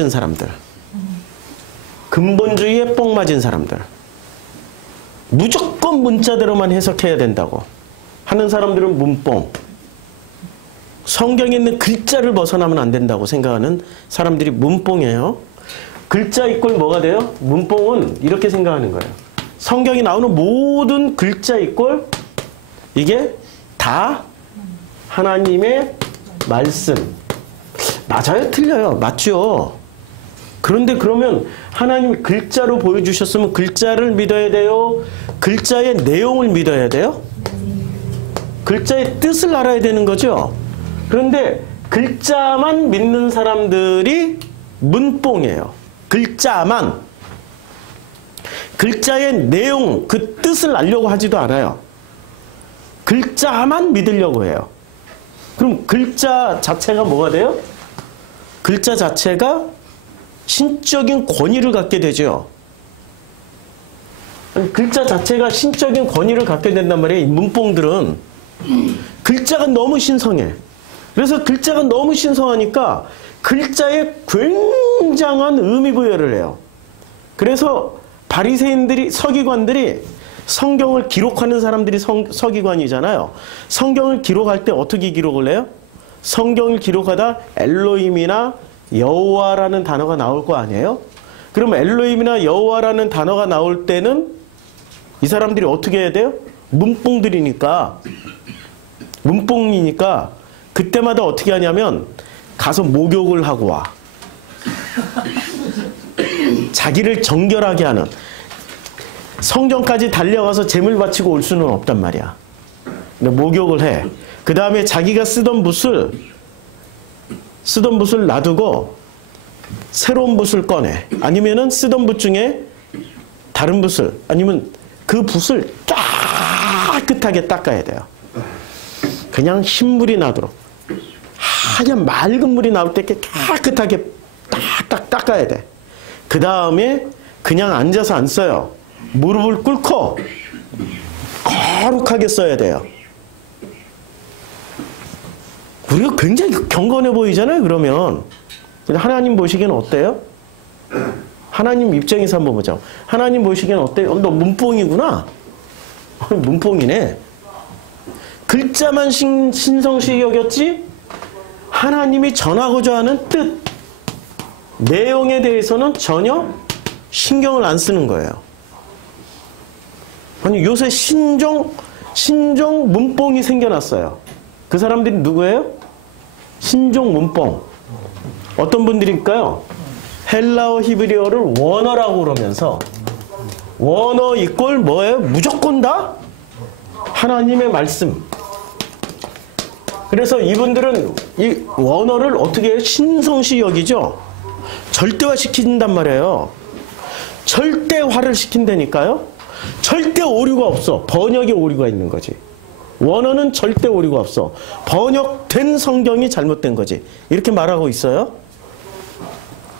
맞은 사람들, 근본주의에 뽕 맞은 사람들, 무조건 문자대로만 해석해야 된다고 하는 사람들은 문뽕, 성경에 있는 글자를 벗어나면 안 된다고 생각하는 사람들이 문뽕이에요. 글자 이꼴 뭐가 돼요? 문뽕은 이렇게 생각하는 거예요. 성경이 나오는 모든 글자 이꼴 이게 다 하나님의 말씀. 맞아요? 틀려요? 맞죠? 그런데 그러면 하나님이 글자로 보여주셨으면 글자를 믿어야 돼요? 글자의 내용을 믿어야 돼요? 글자의 뜻을 알아야 되는 거죠? 그런데 글자만 믿는 사람들이 문뽕이에요. 글자만. 글자의 내용, 그 뜻을 알려고 하지도 않아요. 글자만 믿으려고 해요. 그럼 글자 자체가 뭐가 돼요? 글자 자체가 신적인 권위를 갖게 되죠. 글자 자체가 신적인 권위를 갖게 된단 말이에요. 이 문뽕들은 글자가 너무 신성해. 그래서 글자가 너무 신성하니까 글자에 굉장한 의미 부여를 해요. 그래서 바리새인들이, 서기관들이 성경을 기록하는 사람들이 서기관이잖아요. 성경을 기록할 때 어떻게 기록을 해요? 성경을 기록하다 엘로힘이나 여호와라는 단어가 나올 거 아니에요? 그럼 엘로힘이나 여호와라는 단어가 나올 때는 이 사람들이 어떻게 해야 돼요? 문뽕들이니까, 문뽕이니까 그때마다 어떻게 하냐면 가서 목욕을 하고 와. 자기를 정결하게 하는, 성전까지 달려가서 제물 바치고 올 수는 없단 말이야. 목욕을 해. 그 다음에 자기가 쓰던 붓을 놔두고 새로운 붓을 꺼내. 아니면은 쓰던 붓 중에 다른 붓을, 아니면 그 붓을 깨끗하게 닦아야 돼요. 그냥 흰물이 나도록. 하얀 맑은 물이 나올 때 깨끗하게 딱딱 닦아야 돼. 그 다음에 그냥 앉아서 안 써요. 무릎을 꿇고 거룩하게 써야 돼요. 우리가 굉장히 경건해 보이잖아요, 그러면. 근데 하나님 보시기엔 어때요? 하나님 입장에서 한번 보자. 하나님 보시기엔 어때요? 너 문뽕이구나. 문뽕이네. 글자만 신성시 여겼지? 하나님이 전하고자 하는 뜻, 내용에 대해서는 전혀 신경을 안 쓰는 거예요. 아니, 요새 신종 문뽕이 생겨났어요. 그 사람들이 누구예요? 신종 문뽕. 어떤 분들일까요? 헬라어 히브리어를 원어라고 그러면서, 원어 이꼴 뭐예요? 무조건 다 하나님의 말씀. 그래서 이분들은 이 원어를 어떻게 해요? 신성시 여기죠? 절대화 시킨단 말이에요. 절대화를 시킨다니까요? 절대 오류가 없어. 번역에 오류가 있는 거지. 원어는 절대 오류가 없어. 번역된 성경이 잘못된 거지. 이렇게 말하고 있어요.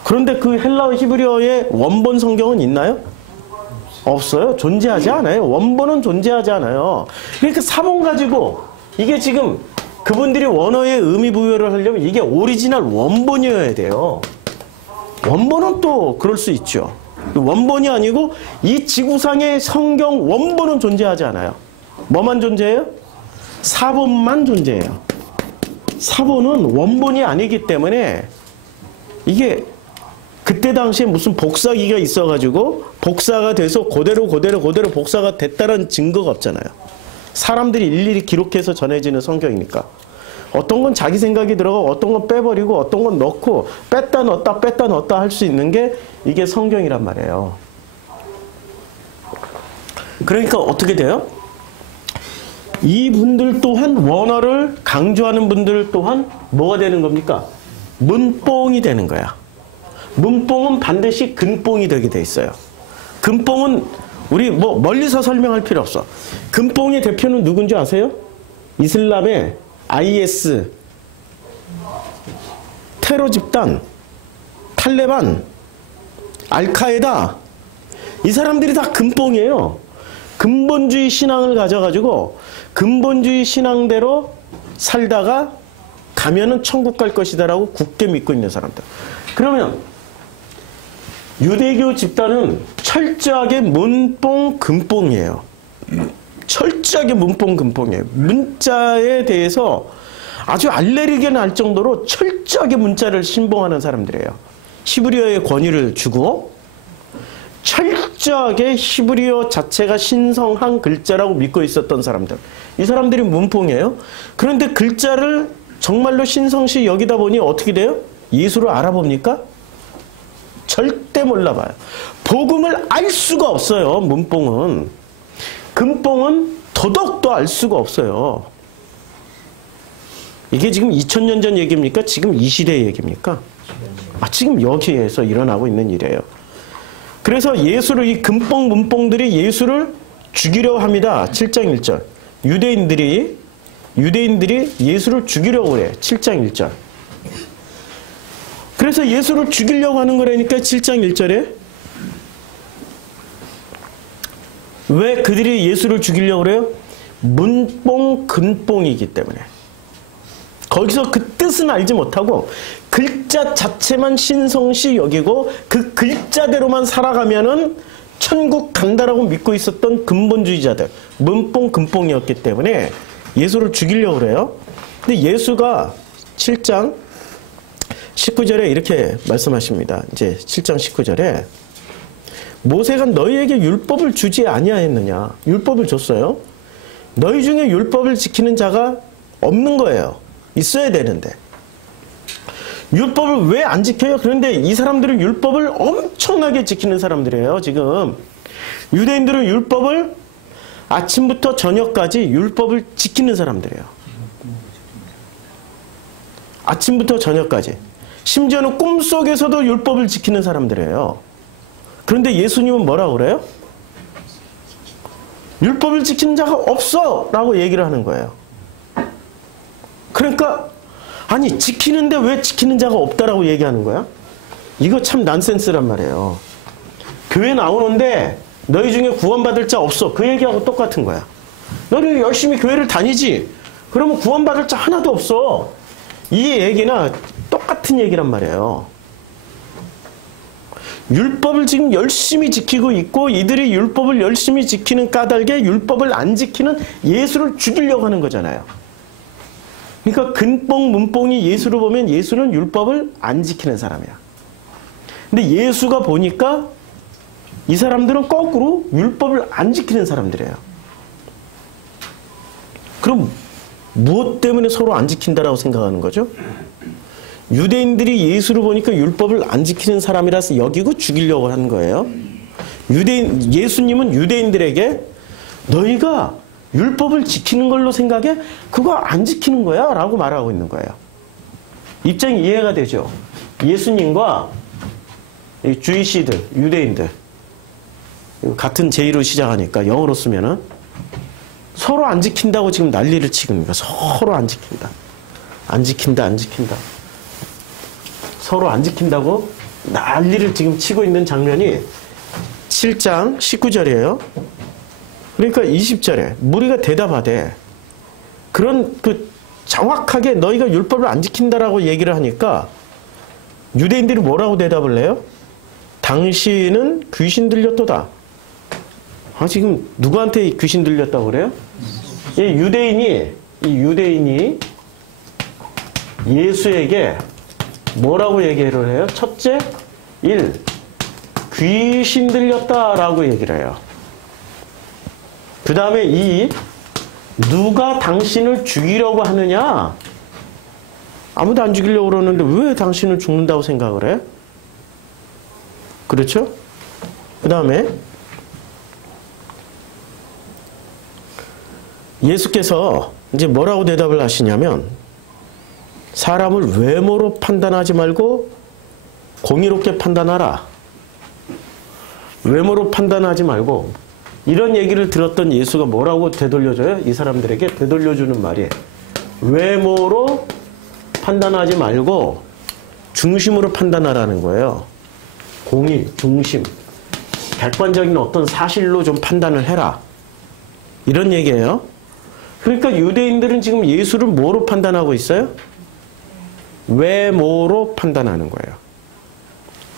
그런데 그 헬라어 히브리어의 원본 성경은 있나요? 없어요. 존재하지 않아요. 원본은 존재하지 않아요. 그러니까 사본 가지고 이게 지금 그분들이 원어의 의미 부여를 하려면 이게 오리지널 원본이어야 돼요. 원본은 또 그럴 수 있죠. 원본이 아니고 이 지구상의 성경 원본은 존재하지 않아요. 뭐만 존재해요? 사본만 존재해요. 사본은 원본이 아니기 때문에 이게 그때 당시에 무슨 복사기가 있어가지고 복사가 돼서 그대로 복사가 됐다는 증거가 없잖아요. 사람들이 일일이 기록해서 전해지는 성경이니까. 어떤 건 자기 생각이 들어가고 어떤 건 빼버리고 어떤 건 넣고 뺐다 넣었다 할 수 있는 게 이게 성경이란 말이에요. 그러니까 어떻게 돼요? 이분들 또한 원어를 강조하는 분들 또한 뭐가 되는 겁니까? 문뽕이 되는 거야. 문뽕은 반드시 근뽕이 되게 돼 있어요. 근뽕은 우리 뭐 멀리서 설명할 필요 없어. 근뽕의 대표는 누군지 아세요? 이슬람의 IS, 테러 집단, 탈레반, 알카에다, 이 사람들이 다 근뽕이에요. 근본주의 신앙을 가져가지고 근본주의 신앙대로 살다가 가면은 천국 갈 것이다라고 굳게 믿고 있는 사람들. 그러면 유대교 집단은 철저하게 문뽕 금뽕이에요. 철저하게 문뽕 금뽕이에요. 문자에 대해서 아주 알레르기가 날 정도로 철저하게 문자를 신봉하는 사람들이에요. 히브리어의 권위를 주고 철저하게 히브리어 자체가 신성한 글자라고 믿고 있었던 사람들. 이 사람들이 문뽕이에요. 그런데 글자를 정말로 신성시 여기다 보니 어떻게 돼요? 예수를 알아봅니까? 절대 몰라봐요. 복음을 알 수가 없어요. 문뽕은. 금뽕은 더더욱더 알 수가 없어요. 이게 지금 2000년 전 얘기입니까? 지금 이 시대 얘기입니까? 지금 여기에서 일어나고 있는 일이에요. 그래서 예수를, 이 금뽕 문뽕들이 예수를 죽이려고 합니다. 7장 1절. 유대인들이 예수를 죽이려고 그래. 7장 1절. 그래서 예수를 죽이려고 하는 거라니까 7장 1절에. 왜 그들이 예수를 죽이려고 그래요? 문뽕 금뽕이기 때문에. 거기서 그 뜻은 알지 못하고 글자 자체만 신성시 여기고 그 글자대로만 살아가면은 천국 간다라고 믿고 있었던 근본주의자들, 문뽕 금뽕이었기 때문에 예수를 죽이려고 그래요. 근데 예수가 7장 19절에 이렇게 말씀하십니다. 이제 7장 19절에 모세가 너희에게 율법을 주지 아니하였느냐. 율법을 줬어요. 너희 중에 율법을 지키는 자가 없는 거예요. 있어야 되는데. 율법을 왜 안 지켜요? 그런데 이 사람들은 율법을 엄청나게 지키는 사람들이에요. 지금 유대인들은 율법을 아침부터 저녁까지 율법을 지키는 사람들이에요. 아침부터 저녁까지. 심지어는 꿈속에서도 율법을 지키는 사람들이에요. 그런데 예수님은 뭐라고 그래요? 율법을 지키는 자가 없어! 라고 얘기를 하는 거예요. 그러니까 아니 지키는데 왜 지키는 자가 없다라고 얘기하는 거야? 이거 참 난센스란 말이에요. 교회 나오는데 너희 중에 구원받을 자 없어. 그 얘기하고 똑같은 거야. 너는 열심히 교회를 다니지? 그러면 구원받을 자 하나도 없어. 이 얘기나 똑같은 얘기란 말이에요. 율법을 지금 열심히 지키고 있고 이들이 율법을 열심히 지키는 까닭에 율법을 안 지키는 예수를 죽이려고 하는 거잖아요. 그러니까 근뽕 문뽕이 예수를 보면 예수는 율법을 안 지키는 사람이야. 근데 예수가 보니까 이 사람들은 거꾸로 율법을 안 지키는 사람들이에요. 그럼 무엇 때문에 서로 안 지킨다라고 생각하는 거죠? 유대인들이 예수를 보니까 율법을 안 지키는 사람이라서 여기고 죽이려고 하는 거예요. 예수님은 유대인들에게 너희가 율법을 지키는 걸로 생각해? 그거 안 지키는 거야 라고 말하고 있는 거예요. 입장이 이해가 되죠? 예수님과 주이시들, 유대인들 같은 제의로 시작하니까 영어로 쓰면은 서로 안 지킨다고 지금 난리를 치고 있는 거야. 서로 안 지킨다. 안 지킨다, 안 지킨다. 서로 안 지킨다고 난리를 지금 치고 있는 장면이 7장 19절이에요. 그러니까 20절에 무리가 대답하되 그런 정확하게 너희가 율법을 안 지킨다라고 얘기를 하니까 유대인들이 뭐라고 대답을 해요? 당신은 귀신 들렸도다. 지금 누구한테 귀신 들렸다고 그래요? 이 유대인이 예수에게 뭐라고 얘기를 해요? 첫째, 귀신 들렸다라고 얘기를 해요. 그 다음에 누가 당신을 죽이려고 하느냐? 아무도 안 죽이려고 그러는데 왜 당신을 죽는다고 생각을 해? 그렇죠? 그 다음에 예수께서 이제 뭐라고 대답을 하시냐면 사람을 외모로 판단하지 말고 공의롭게 판단하라. 외모로 판단하지 말고 이런 얘기를 들었던 예수가 뭐라고 되돌려줘요? 이 사람들에게 되돌려주는 말이 외모로 판단하지 말고 중심으로 판단하라는 거예요. 공의, 중심, 객관적인 어떤 사실로 좀 판단을 해라. 이런 얘기예요. 그러니까 유대인들은 지금 예수를 뭐로 판단하고 있어요? 외모로 판단하는 거예요.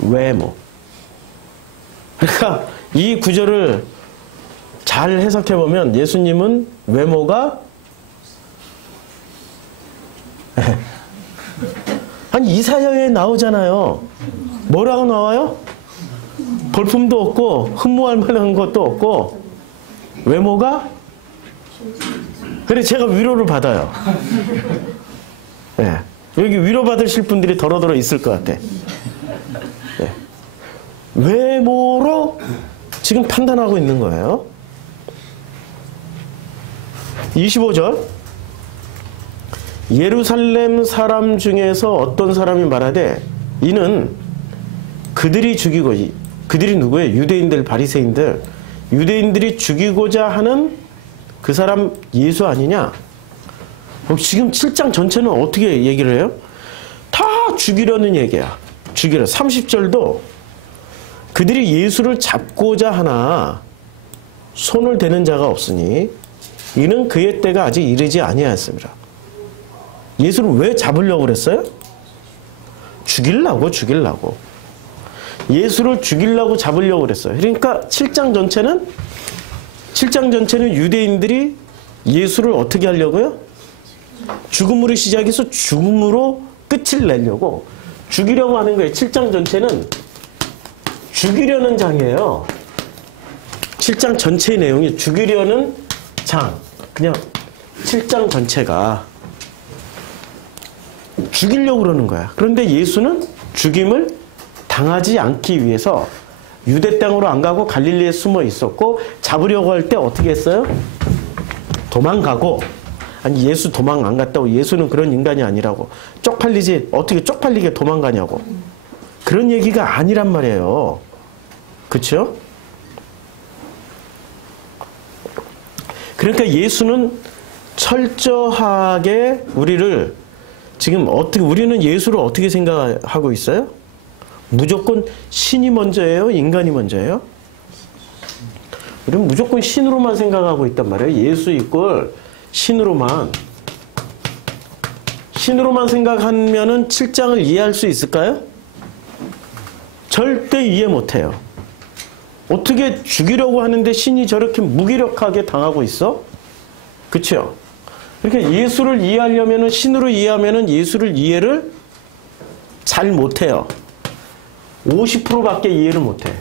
외모. 그러니까 이 구절을 잘 해석해 보면 예수님은 외모가 아니 이사야에 나오잖아요. 뭐라고 나와요? 볼품도 없고 흠모할 만한 것도 없고 외모가 그래 제가 위로를 받아요. 네. 여기 위로받으실 분들이 더러더러 있을 것 같아. 네. 외모로 지금 판단하고 있는 거예요. 25절 예루살렘 사람 중에서 어떤 사람이 말하되 이는 그들이 죽이고 그들이 누구예요? 유대인들 바리새인들 유대인들이 죽이고자 하는 그 사람 예수 아니냐? 지금 7장 전체는 어떻게 얘기를 해요? 다 죽이려는 얘기야. 죽이려. 30절도 그들이 예수를 잡고자 하나 손을 대는 자가 없으니 이는 그의 때가 아직 이르지 아니하였습니다. 예수를 왜 잡으려고 그랬어요? 죽이려고. 예수를 죽이려고 잡으려고 그랬어요. 그러니까 7장 전체는 유대인들이 예수를 어떻게 하려고요? 죽음으로 시작해서 죽음으로 끝을 내려고 죽이려고 하는 거예요. 7장 전체는 죽이려는 장이에요. 7장 전체의 내용이 죽이려는 장. 그냥 7장 전체가 죽이려고 그러는 거야. 그런데 예수는 죽임을 당하지 않기 위해서 유대 땅으로 안 가고 갈릴리에 숨어 있었고 잡으려고 할 때 어떻게 했어요? 도망가고 아니 예수 도망 안 갔다고 예수는 그런 인간이 아니라고 쪽팔리지 어떻게 쪽팔리게 도망가냐고 그런 얘기가 아니란 말이에요. 그렇죠? 그러니까 예수는 철저하게 우리를 지금 우리는 예수를 어떻게 생각하고 있어요? 무조건 신이 먼저예요? 인간이 먼저예요? 우리는 무조건 신으로만 생각하고 있단 말이에요. 예수 이꼴 신으로만 생각하면은 7장을 이해할 수 있을까요? 절대 이해 못해요. 어떻게 죽이려고 하는데 신이 저렇게 무기력하게 당하고 있어? 그렇죠? 그러니까 예수를 이해하려면은 신으로 이해하면은 예수를 이해를 잘 못해요. 50%밖에 이해를 못해.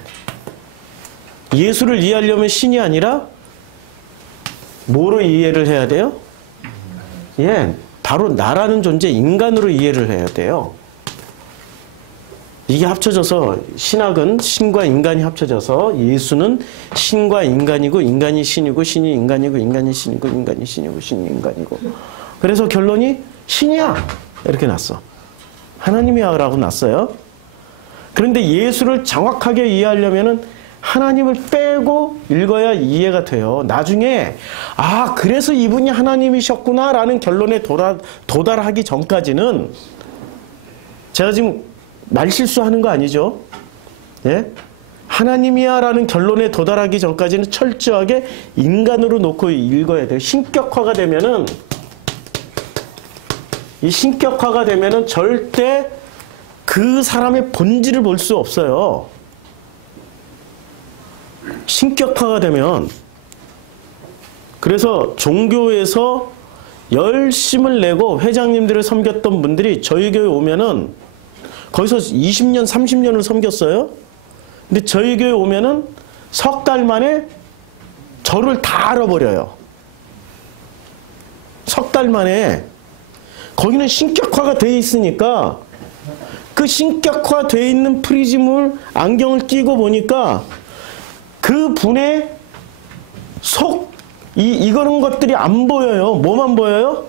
예수를 이해하려면 신이 아니라 뭐로 이해를 해야 돼요? 예, 바로 나라는 존재 인간으로 이해를 해야 돼요. 이게 합쳐져서 신학은 신과 인간이 합쳐져서 예수는 신과 인간이고 인간이 신이고 신이 인간이고 인간이 신이고 인간이 신이고 신이 인간이고 그래서 결론이 신이야 이렇게 났어. 하나님이야 라고 났어요. 그런데 예수를 정확하게 이해하려면은 하나님을 빼고 읽어야 이해가 돼요. 나중에 그래서 이분이 하나님이셨구나 라는 결론에 도달하기 전까지는 제가 지금 말실수하는 거 아니죠? 예? 하나님이야 라는 결론에 도달하기 전까지는 철저하게 인간으로 놓고 읽어야 돼요. 신격화가 되면은 절대 그 사람의 본질을 볼 수 없어요. 신격화가 되면 그래서 종교에서 열심을 내고 회장님들을 섬겼던 분들이 저희 교회 오면은 거기서 20년, 30년을 섬겼어요. 근데 저희 교회 오면은 석 달 만에 저를 다 알아버려요. 석 달 만에. 거기는 신격화가 되어 있으니까 그 신격화되어 있는 프리즘을 안경을 끼고 보니까 그 분의 이런 것들이 안 보여요. 뭐만 보여요?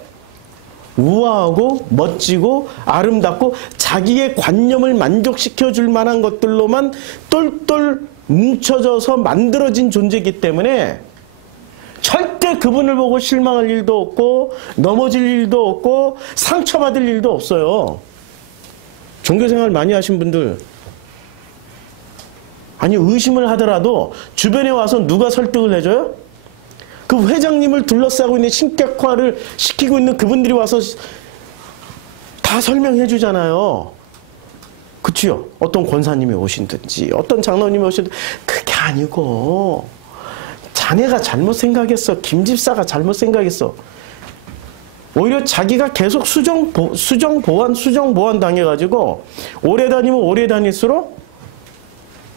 우아하고 멋지고 아름답고 자기의 관념을 만족시켜 줄 만한 것들로만 똘똘 뭉쳐져서 만들어진 존재이기 때문에 절대 그분을 보고 실망할 일도 없고 넘어질 일도 없고 상처받을 일도 없어요. 종교생활 많이 하신 분들 아니 의심을 하더라도 주변에 와서 누가 설득을 해줘요? 그 회장님을 둘러싸고 있는 신격화를 시키고 있는 그분들이 와서 다 설명해 주잖아요. 그치요? 어떤 권사님이 오신든지 어떤 장로님이 오신든지 그게 아니고 자네가 잘못 생각했어. 김 집사가 잘못 생각했어. 오히려 자기가 계속 수정 보완 당해가지고 오래 다니면 오래 다닐수록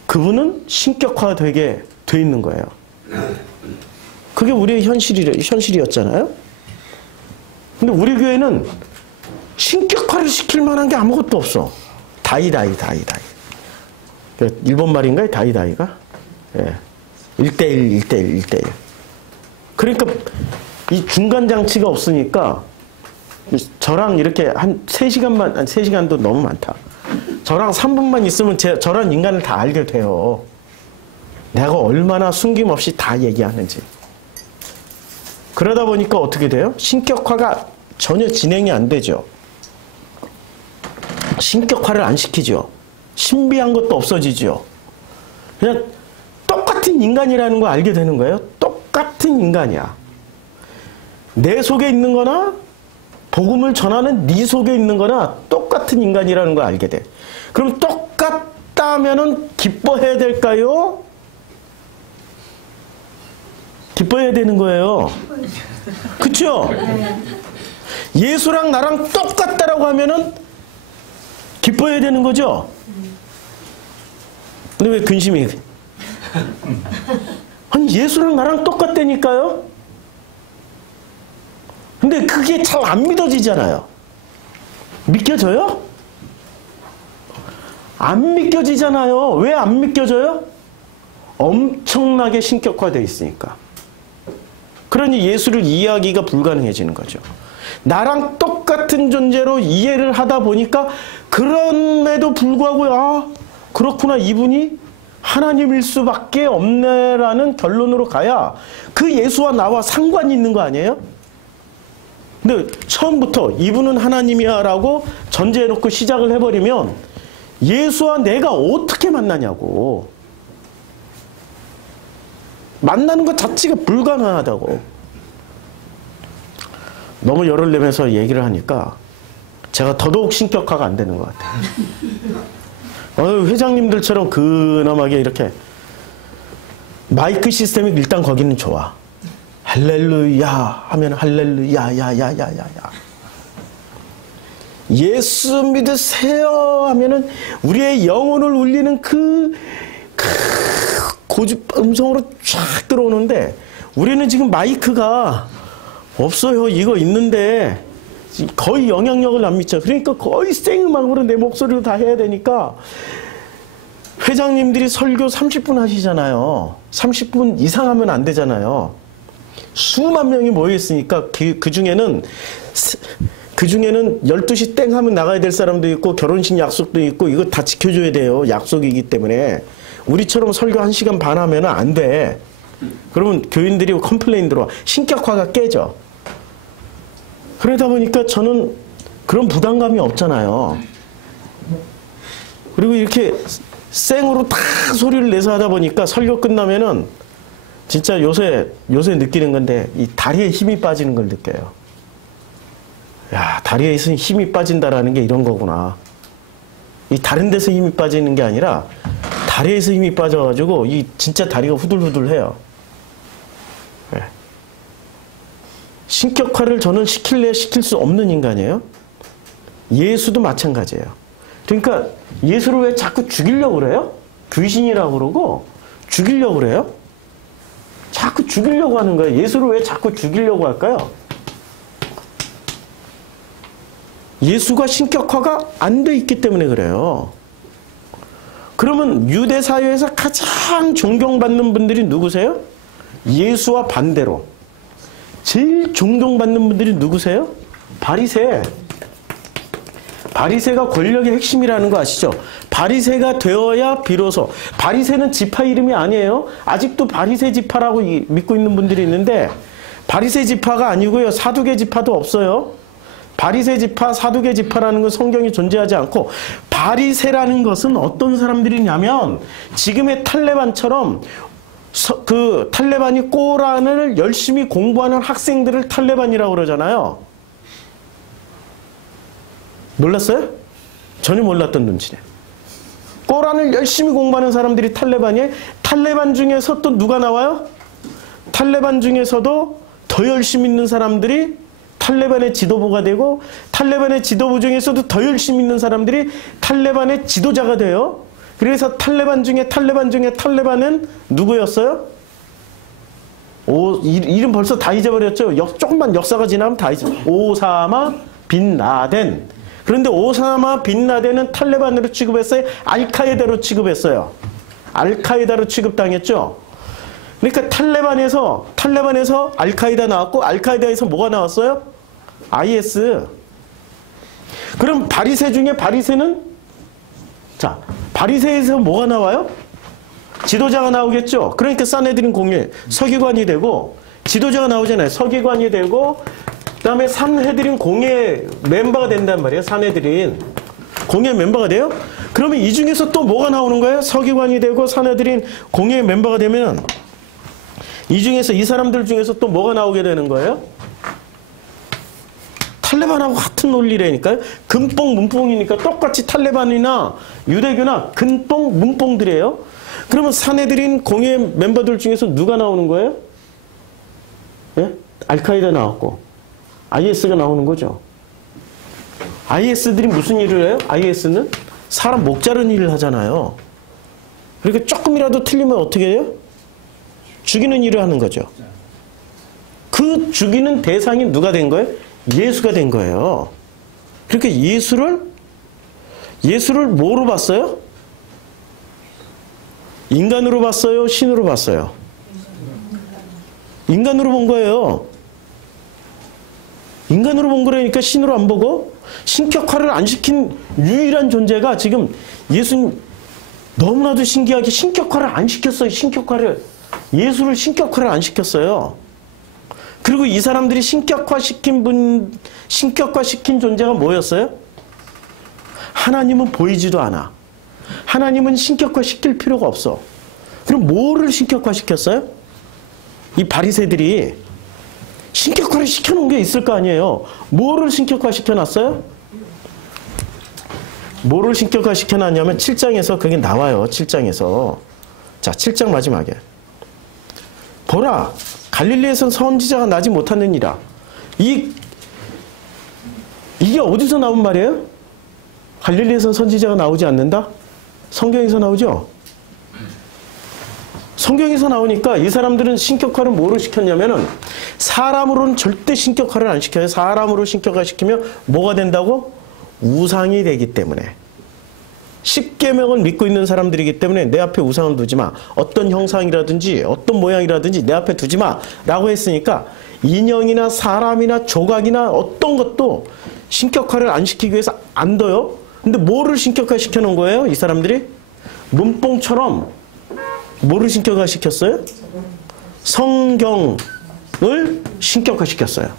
그분은 신격화되게 돼 있는 거예요. 그게 우리의 현실이었잖아요. 근데 우리 교회는 신격화를 시킬 만한 게 아무것도 없어. 다이. 일본 말인가요? 다이가? 예. 1대1. 그러니까 이 중간 장치가 없으니까 저랑 이렇게 한 3시간만, 3시간도 너무 많다. 저랑 3분만 있으면 저런 인간을 다 알게 돼요. 내가 얼마나 숨김없이 다 얘기하는지. 그러다 보니까 어떻게 돼요? 신격화가 전혀 진행이 안 되죠. 신격화를 안 시키죠. 신비한 것도 없어지죠. 그냥 똑같은 인간이라는 거 알게 되는 거예요. 똑같은 인간이야. 내 속에 있는 거나 복음을 전하는 네 속에 있는 거나 똑같은 인간이라는 걸 알게 돼. 그럼 똑같다면은 기뻐해야 될까요? 기뻐해야 되는 거예요. 그쵸? 예수랑 나랑 똑같다라고 하면은 기뻐해야 되는 거죠? 근데 왜 근심이? 아니, 예수랑 나랑 똑같다니까요? 근데 그게 잘 안 믿어지잖아요. 믿겨져요? 안 믿겨지잖아요. 왜 안 믿겨져요? 엄청나게 신격화되어 있으니까. 그러니 예수를 이해하기가 불가능해지는 거죠. 나랑 똑같은 존재로 이해를 하다 보니까 그럼에도 불구하고 아 그렇구나 이분이 하나님일 수밖에 없네라는 결론으로 가야 그 예수와 나와 상관이 있는 거 아니에요? 근데 처음부터 이분은 하나님이야 라고 전제해놓고 시작을 해버리면 예수와 내가 어떻게 만나냐고. 만나는 것 자체가 불가능하다고. 너무 열을 내면서 얘기를 하니까 제가 더더욱 신격화가 안 되는 것 같아요. 회장님들처럼 근엄하게 이렇게 마이크 시스템이 일단 거기는 좋아. 할렐루야 하면 할렐루야 야야야야야. 예수 믿으세요 하면은 우리의 영혼을 울리는 그 고집 음성으로 쫙 들어오는데 우리는 지금 마이크가 없어요. 이거 있는데 거의 영향력을 안 미쳐. 그러니까 거의 생음악으로 내 목소리로 다 해야 되니까 회장님들이 설교 30분 하시잖아요. 30분 이상 하면 안 되잖아요. 수만 명이 모여있으니까 그 중에는 12시 땡 하면 나가야 될 사람도 있고 결혼식 약속도 있고 이거 다 지켜줘야 돼요. 약속이기 때문에. 우리처럼 설교 1시간 반 하면 안 돼. 그러면 교인들이 컴플레인 들어와. 신격화가 깨져. 그러다 보니까 저는 그런 부담감이 없잖아요. 그리고 이렇게 생으로 다 소리를 내서 하다 보니까 설교 끝나면은 진짜 요새 느끼는 건데 이 다리에 힘이 빠지는 걸 느껴요. 야, 다리에서 힘이 빠진다라는 게 이런 거구나. 이 다른 데서 힘이 빠지는 게 아니라 다리에서 힘이 빠져가지고 이 진짜 다리가 후들후들해요. 네. 신격화를 저는 시킬 수 없는 인간이에요. 예수도 마찬가지예요. 그러니까 예수를 왜 자꾸 죽이려고 그래요? 귀신이라고 그러고 죽이려고 그래요? 자꾸 죽이려고 하는 거예요. 예수를 왜 자꾸 죽이려고 할까요? 예수가 신격화가 안 돼 있기 때문에 그래요. 그러면 유대 사회에서 가장 존경받는 분들이 누구세요? 예수와 반대로 제일 존경받는 분들이 누구세요? 바리새. 바리새가 권력의 핵심이라는 거 아시죠? 바리새가 되어야 비로소. 바리새는 지파 이름이 아니에요. 아직도 바리새 지파라고 믿고 있는 분들이 있는데 바리새 지파가 아니고요. 사두개 지파도 없어요. 바리새 지파, 사두개 지파라는 건 성경이 존재하지 않고 바리새라는 것은 어떤 사람들이냐면 지금의 탈레반처럼 그 탈레반이 꼬란을 열심히 공부하는 학생들을 탈레반이라고 그러잖아요. 몰랐어요? 전혀 몰랐던 눈치네. 꼬란을 열심히 공부하는 사람들이 탈레반이에요. 탈레반 중에서 또 누가 나와요? 탈레반 중에서도 더 열심히 있는 사람들이 탈레반의 지도부가 되고, 탈레반의 지도부 중에서도 더 열심히 있는 사람들이 탈레반의 지도자가 돼요. 그래서 탈레반은 누구였어요? 이름 벌써 다 잊어버렸죠? 조금만 역사가 지나면 다 잊어. 오사마 빈 라덴. 그런데 오사마 빈 라덴은 탈레반으로 취급했어요? 알카에다로 취급했어요? 알카에다로 취급당했죠? 그러니까 탈레반에서 알카에다 나왔고, 알카에다에서 뭐가 나왔어요? IS. 그럼 바리새 중에 바리새는? 자, 바리새에서 뭐가 나와요? 지도자가 나오겠죠? 그러니까 사네드린 공예, 서기관이 되고, 지도자가 나오잖아요. 서기관이 되고, 그 다음에 산헤드린 공예 멤버가 된단 말이에요. 산헤드린. 공예 멤버가 돼요? 그러면 이 중에서 또 뭐가 나오는 거예요? 서기관이 되고, 산헤드린 공예 멤버가 되면, 이 중에서, 이 사람들 중에서 또 뭐가 나오게 되는 거예요? 탈레반하고 같은 논리라니까요. 근뽕, 문뽕이니까 똑같이 탈레반이나 유대교나 근뽕, 문뽕들이에요. 그러면 산헤드린 공예 멤버들 중에서 누가 나오는 거예요? 예? 알카에다 나왔고 IS가 나오는 거죠. IS들이 무슨 일을 해요? IS는 사람 목 자르는 일을 하잖아요. 그러니까 조금이라도 틀리면 어떻게 해요? 죽이는 일을 하는 거죠. 그 죽이는 대상이 누가 된 거예요? 예수가 된 거예요. 그러니까 예수를 뭐로 봤어요? 인간으로 봤어요? 신으로 봤어요? 인간으로 본 거예요. 인간으로 본 거라니까 신으로 안 보고, 신격화를 안 시킨 유일한 존재가 지금 예수님, 너무나도 신기하게 신격화를 안 시켰어요. 예수를 신격화를 안 시켰어요. 그리고 이 사람들이 신격화시킨 존재가 뭐였어요? 하나님은 보이지도 않아. 하나님은 신격화시킬 필요가 없어. 그럼 뭐를 신격화시켰어요? 이 바리새들이 신격화를 시켜놓은 게 있을 거 아니에요. 뭐를 신격화시켜놨어요? 뭐를 신격화시켜놨냐면 7장에서 그게 나와요. 7장에서. 자, 7장 마지막에. 보라, 갈릴리에선 선지자가 나지 못하느니라. 이게 어디서 나온 말이에요? 갈릴리에선 선지자가 나오지 않는다? 성경에서 나오죠? 성경에서 나오니까 이 사람들은 신격화를 뭐로 시켰냐면은 사람으로는 절대 신격화를 안 시켜요. 사람으로 신격화시키면 뭐가 된다고? 우상이 되기 때문에. 십계명을 믿고 있는 사람들이기 때문에 내 앞에 우상을 두지 마. 어떤 형상이라든지 어떤 모양이라든지 내 앞에 두지 마. 라고 했으니까 인형이나 사람이나 조각이나 어떤 것도 신격화를 안 시키기 위해서 안 둬요. 근데 뭐를 신격화 시켜놓은 거예요? 이 사람들이? 문뽕처럼 뭐를 신격화 시켰어요? 성경을 신격화 시켰어요.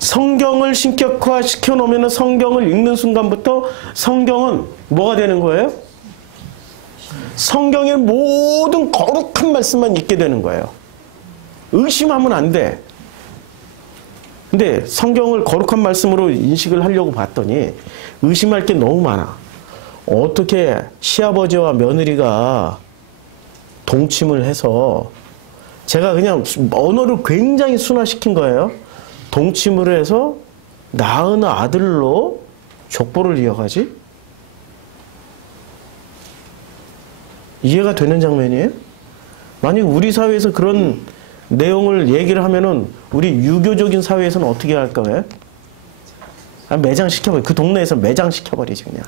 성경을 신격화 시켜놓으면 성경을 읽는 순간부터 성경은 뭐가 되는 거예요? 성경의 모든 거룩한 말씀만 읽게 되는 거예요. 의심하면 안 돼. 근데 성경을 거룩한 말씀으로 인식을 하려고 봤더니 의심할 게 너무 많아. 어떻게 시아버지와 며느리가 동침을 해서, 제가 그냥 언어를 굉장히 순화시킨 거예요. 동침을 해서 낳은 아들로 족보를 이어가지? 이해가 되는 장면이에요? 만약 우리 사회에서 그런 내용을 얘기를 하면은 우리 유교적인 사회에서는 어떻게 할까요? 매장시켜버려. 그 동네에서 매장시켜버리지 그냥.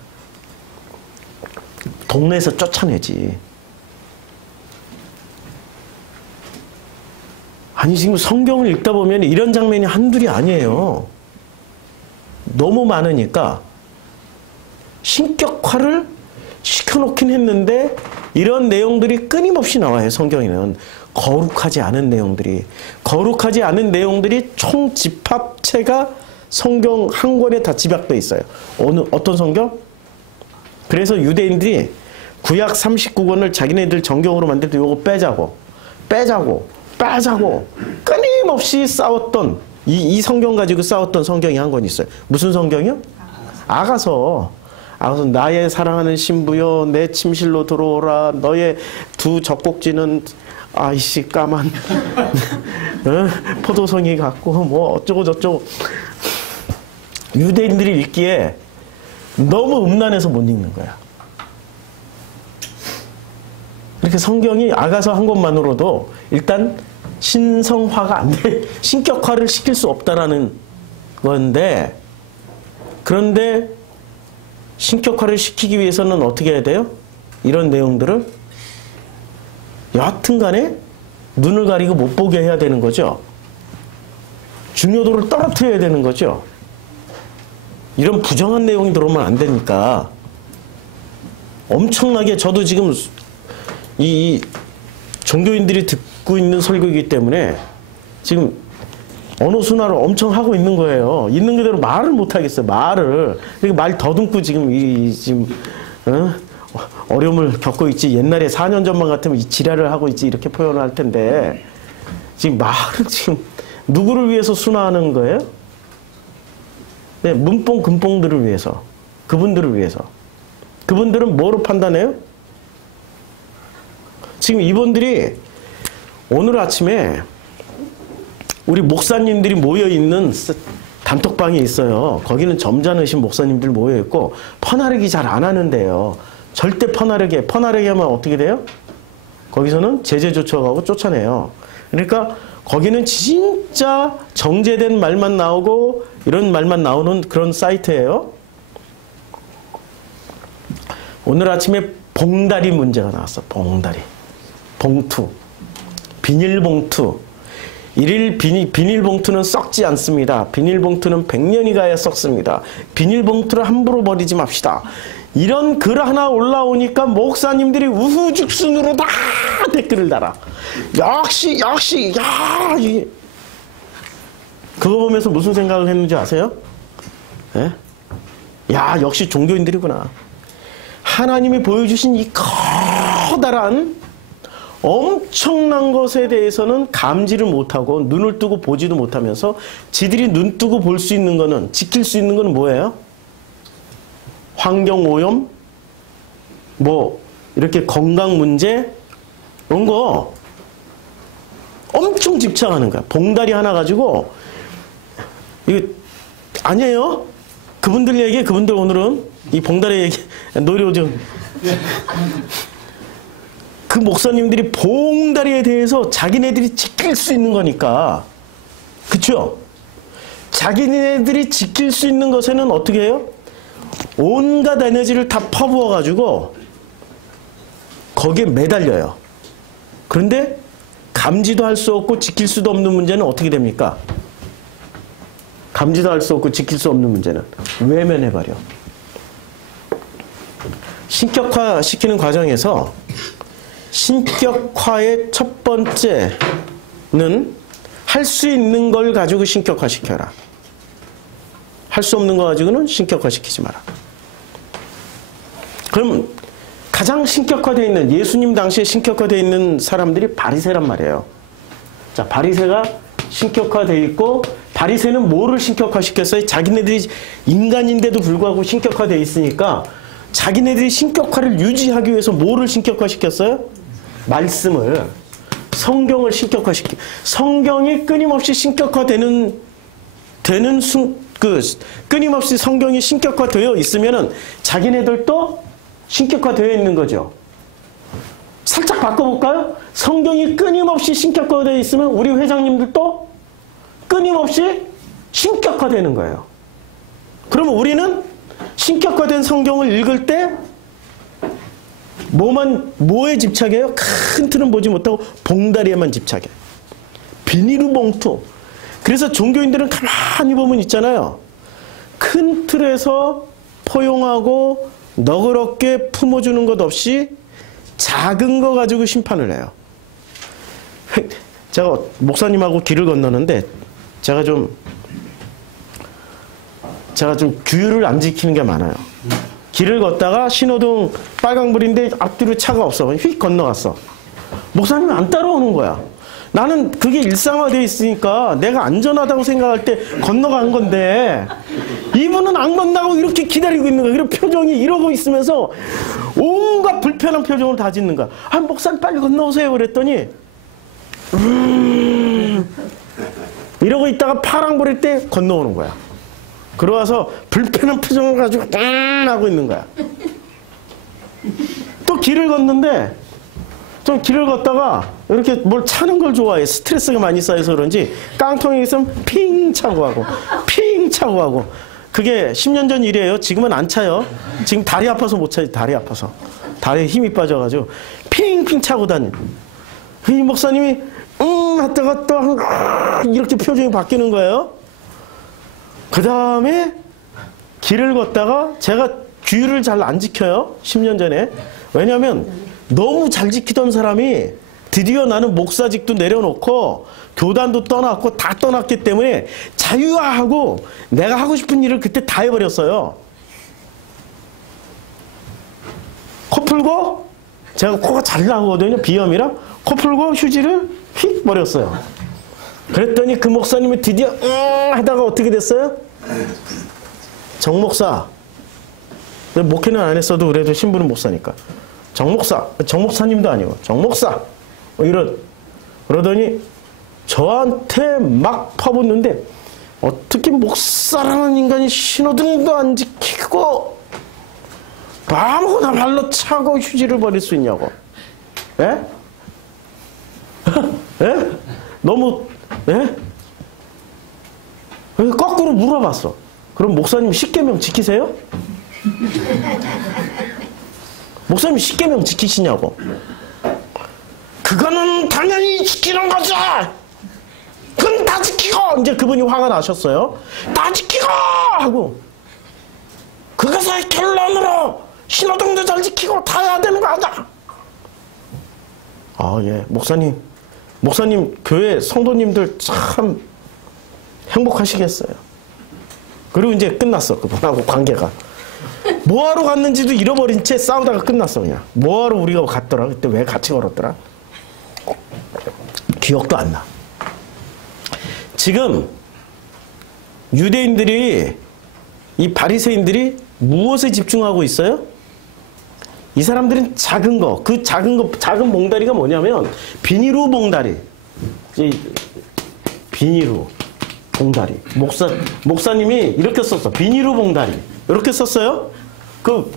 동네에서 쫓아내지. 아니 지금 성경을 읽다 보면 이런 장면이 한둘이 아니에요. 너무 많으니까 신격화를 시켜놓긴 했는데 이런 내용들이 끊임없이 나와요. 성경에는 거룩하지 않은 내용들이 총집합체가 성경 한 권에 다 집약되어 있어요. 어떤 성경? 그래서 유대인들이 구약 39권을 자기네들 정경으로 만들 때 이거 빼자고 끊임없이 싸웠던 이 성경 가지고 싸웠던 성경이 한 권 있어요. 무슨 성경이요? 아가서 그래서 나의 사랑하는 신부여 내 침실로 들어오라. 너의 두 젖꼭지는 아이씨 까만 포도송이 같고 뭐 어쩌고 저쩌고. 유대인들이 읽기에 너무 음란해서 못 읽는 거야. 이렇게 성경이 아가서 한 것만으로도 일단 신성화가 안 돼. 신격화를 시킬 수 없다라는 건데, 그런데 신격화를 시키기 위해서는 어떻게 해야 돼요? 이런 내용들을 여하튼 간에 눈을 가리고 못 보게 해야 되는 거죠. 중요도를 떨어뜨려야 되는 거죠. 이런 부정한 내용이 들어오면 안 되니까 엄청나게, 저도 지금 이 종교인들이 듣고 있는 설교이기 때문에 지금 언어 순환을 엄청 하고 있는 거예요. 있는 그대로 말을 못 하겠어요. 말을. 말 더듬고 지금 어려움을 겪고 있지. 옛날에 4년 전만 같으면 이 지랄을 하고 있지 이렇게 표현을 할 텐데 지금 말을 지금 누구를 위해서 순화하는 거예요? 네, 문뽕 금뽕들을 위해서, 그분들을 위해서. 그분들은 뭐로 판단해요? 지금 이분들이 오늘 아침에 우리 목사님들이 모여있는 단톡방이 있어요. 거기는 점잖으신 목사님들 모여있고 퍼나르기 잘 안 하는데요. 절대 퍼나르기 하면 어떻게 돼요? 거기서는 제재 조처하고 쫓아내요. 그러니까 거기는 진짜 정제된 말만 나오고 이런 말만 나오는 그런 사이트예요. 오늘 아침에 봉다리 문제가 나왔어. 봉다리. 봉투. 비닐봉투. 비닐봉투는 썩지 않습니다. 비닐봉투는 100년이 가야 썩습니다. 비닐봉투를 함부로 버리지 맙시다. 이런 글 하나 올라오니까 목사님들이 우후죽순으로 다 댓글을 달아. 역시 야 그거 보면서 무슨 생각을 했는지 아세요? 예? 야 역시 종교인들이구나. 하나님이 보여주신 이 커다란 엄청난 것에 대해서는 감지를 못하고 눈을 뜨고 보지도 못하면서 지들이 눈 뜨고 볼 수 있는 거는, 지킬 수 있는 거는 뭐예요? 환경오염, 뭐 이렇게 건강 문제 이런 거 엄청 집착하는 거야. 봉다리 하나 가지고 이거 아니에요. 그분들 얘기, 그분들 오늘은 이 봉다리 얘기 노려오죠. 그 목사님들이 봉다리에 대해서 자기네들이 지킬 수 있는 거니까, 그쵸? 자기네들이 지킬 수 있는 것에는 어떻게 해요? 온갖 에너지를 다 퍼부어가지고 거기에 매달려요. 그런데 감지도 할 수 없고 지킬 수도 없는 문제는 어떻게 됩니까? 감지도 할 수 없고 지킬 수 없는 문제는 외면해버려. 신격화 시키는 과정에서 신격화의 첫 번째는 할 수 있는 걸 가지고 신격화시켜라. 할 수 없는 거 가지고는 신격화시키지 마라. 그럼 가장 신격화되어 있는, 예수님 당시에 신격화되어 있는 사람들이 바리새란 말이에요. 자, 바리새가 신격화되어 있고, 바리새는 뭐를 신격화시켰어요? 자기네들이 인간인데도 불구하고 신격화되어 있으니까 자기네들이 신격화를 유지하기 위해서 뭐를 신격화시켰어요? 말씀을, 성경을 신격화시키. 성경이 끊임없이 신격화되는 끊임없이 성경이 신격화되어 있으면은 자기네들도 신격화되어 있는 거죠. 살짝 바꿔볼까요? 성경이 끊임없이 신격화되어 있으면 우리 회장님들도 끊임없이 신격화되는 거예요. 그러면 우리는 신격화된 성경을 읽을 때 뭐에 집착해요? 큰 틀은 보지 못하고 봉다리에만 집착해. 비닐 봉투. 그래서 종교인들은 가만히 보면 있잖아요. 큰 틀에서 포용하고 너그럽게 품어주는 것 없이 작은 거 가지고 심판을 해요. 제가 목사님하고 길을 건너는데 제가 좀 규율을 안 지키는 게 많아요. 길을 걷다가 신호등 빨강불인데 앞뒤로 차가 없어. 휙 건너갔어. 목사님은 안 따라오는 거야. 나는 그게 일상화되어 있으니까 내가 안전하다고 생각할 때 건너간 건데 이분은 안 건너고 이렇게 기다리고 있는 거야. 그리고 표정이 이러고 있으면서 온갖 불편한 표정을 다 짓는 거야. 아, 목사님 빨리 건너오세요. 그랬더니 이러고 있다가 파랑불일 때 건너오는 거야. 그러와서 불편한 표정을 가지고 하고 있는 거야. 또 길을 걷는데 좀 길을 걷다가 이렇게 뭘 차는 걸 좋아해. 스트레스가 많이 쌓여서 그런지 깡통에 있으면 핑 차고 하고 핑 차고 하고. 그게 10년 전 일이에요. 지금은 안 차요. 지금 다리 아파서 못 차지. 다리 아파서. 다리에 힘이 빠져가지고 핑핑 차고 다니. 이 목사님이 하다가 또 이렇게 표정이 바뀌는 거예요. 그 다음에 길을 걷다가 제가 규율을 잘 안 지켜요. 10년 전에. 왜냐하면 너무 잘 지키던 사람이 드디어 나는 목사직도 내려놓고 교단도 떠났고 다 떠났기 때문에 자유화하고 내가 하고 싶은 일을 그때 다 해버렸어요. 코 풀고 제가 코가 잘 나오거든요. 비염이라 코 풀고 휴지를 휙 버렸어요. 그랬더니 그 목사님이 드디어 하다가 어떻게 됐어요? 정 목사. 목회는 안 했어도 그래도 신부는 목사니까. 정 목사. 정 목사님도 아니고 정 목사. 그러더니 저한테 막 퍼붓는데 어떻게 목사라는 인간이 신호등도 안 지키고 아무거나 발로 차고 휴지를 버릴 수 있냐고. 예? 예? 너무 예? 거꾸로 물어봤어. 그럼 목사님 10계명 지키세요? 목사님 10계명 지키시냐고. 그거는 당연히 지키는 거죠. 그건 다 지키고. 이제 그분이 화가 나셨어요. 다 지키고 하고 그것의 결론으로 신호등도 잘 지키고 다 해야 되는 거 아니야. 아, 예. 목사님 교회 성도님들 참 행복하시겠어요. 그리고 이제 끝났어. 그분하고 관계가. 뭐하러 갔는지도 잃어버린 채 싸우다가 끝났어. 그냥 뭐하러 우리가 갔더라. 그때 왜 같이 걸었더라. 기억도 안 나. 지금 유대인들이 이 바리새인들이 무엇에 집중하고 있어요? 이 사람들은 작은 거, 그 작은 봉다리가 뭐냐면 비닐우 봉다리. 비닐우 봉다리. 목사님이 이렇게 썼어. 비닐우 봉다리. 이렇게 썼어요. 그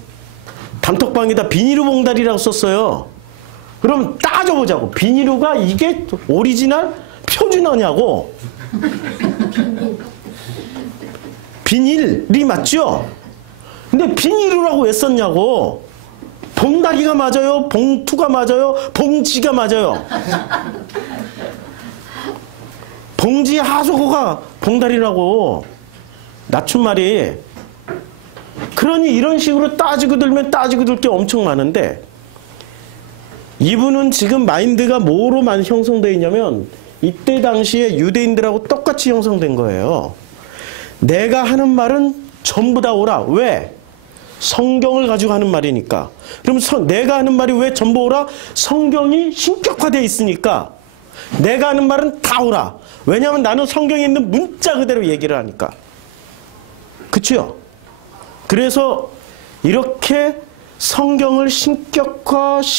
단톡방에다 비닐우 봉다리라고 썼어요. 그럼 따져보자고. 비닐우가 이게 오리지널 표준어냐고. 비닐이 맞죠? 근데 비닐우라고 왜 썼냐고. 봉다리가 맞아요? 봉투가 맞아요? 봉지가 맞아요? 봉지 하수구가 봉다리라고. 낮춤말이. 그러니 이런 식으로 따지고 들면 따지고 들 게 엄청 많은데 이분은 지금 마인드가 뭐로 형성되어 있냐면 이때 당시에 유대인들하고 똑같이 형성된 거예요. 내가 하는 말은 전부 다 오라. 왜? 성경을 가지고 하는 말이니까. 그럼 내가 하는 말이 왜 전부 오라? 성경이 신격화되어 있으니까 내가 하는 말은 다 오라. 왜냐하면 나는 성경에 있는 문자 그대로 얘기를 하니까. 그치요? 그래서 이렇게 성경을 신격화시켜놓고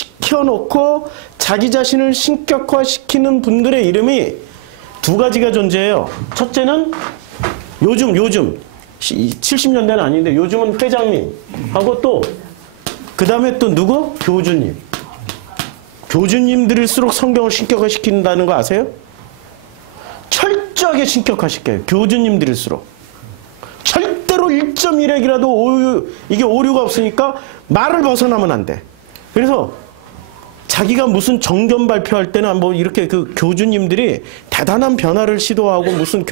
자기 자신을 신격화시키는 분들의 이름이 두 가지가 존재해요. 첫째는 요즘 70년대는 아닌데 요즘은 회장님하고 또 그 다음에 또 누구? 교주님. 교주님들일수록 성경을 신격화시킨다는 거 아세요? 철저하게 신격화시켜요. 교주님들일수록. 절대로 1.1핵이라도 이게 오류가 없으니까 말을 벗어나면 안 돼. 그래서 자기가 무슨 정견 발표할 때는 뭐 이렇게 그 교주님들이 대단한 변화를 시도하고 무슨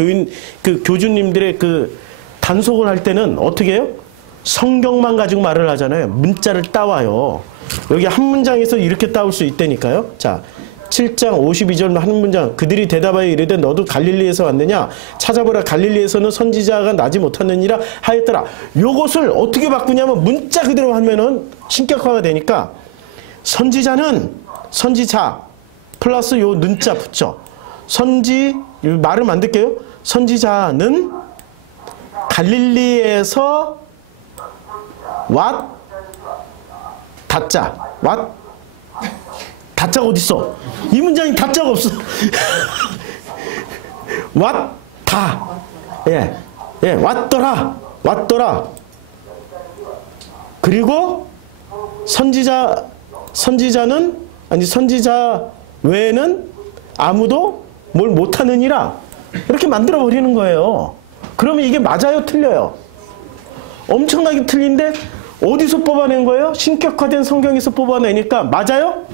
교주님들의 그 단속을 할 때는 어떻게 해요? 성경만 가지고 말을 하잖아요. 문자를 따와요. 여기 한 문장에서 이렇게 따올 수 있다니까요. 자, 7장 52절 한 문장. 그들이 대답하여 이르되 너도 갈릴리에서 왔느냐? 찾아보라. 갈릴리에서는 선지자가 나지 못하느니라 하였더라. 요것을 어떻게 바꾸냐면 문자 그대로 하면은 신격화가 되니까 선지자는 선지자 플러스 요 는자 붙여. 말을 만들게요. 선지자는 갈릴리에서 다자가 어딨어? 이 문장이 다자가 없어. 왔더라. 그리고 선지자 외에는 아무도 뭘 못하느니라. 이렇게 만들어 버리는 거예요. 그러면 이게 맞아요? 틀려요? 엄청나게 틀린데 어디서 뽑아낸 거예요? 신격화된 성경에서 뽑아내니까 맞아요?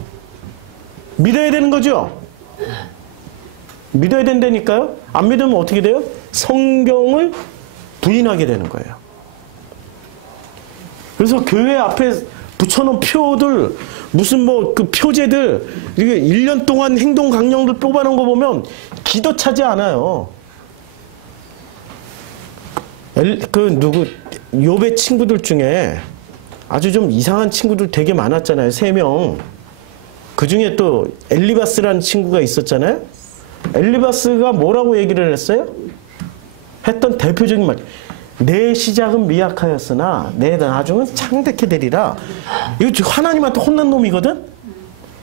믿어야 되는 거죠? 믿어야 된다니까요? 안 믿으면 어떻게 돼요? 성경을 부인하게 되는 거예요. 그래서 교회 앞에 붙여놓은 표들, 무슨 그 표제들, 이게 1년 동안 행동 강령들 뽑아놓은 거 보면 기도 차지 않아요. 욥의 친구들 중에 아주 좀 이상한 친구들 되게 많았잖아요. 3명. 그 중에 또 엘리바스라는 친구가 있었잖아요. 엘리바스가 뭐라고 얘기를 했어요? 했던 대표적인 말. 내 시작은 미약하였으나 내 나중은 창대케 되리라. 이거 지금 하나님한테 혼난 놈이거든?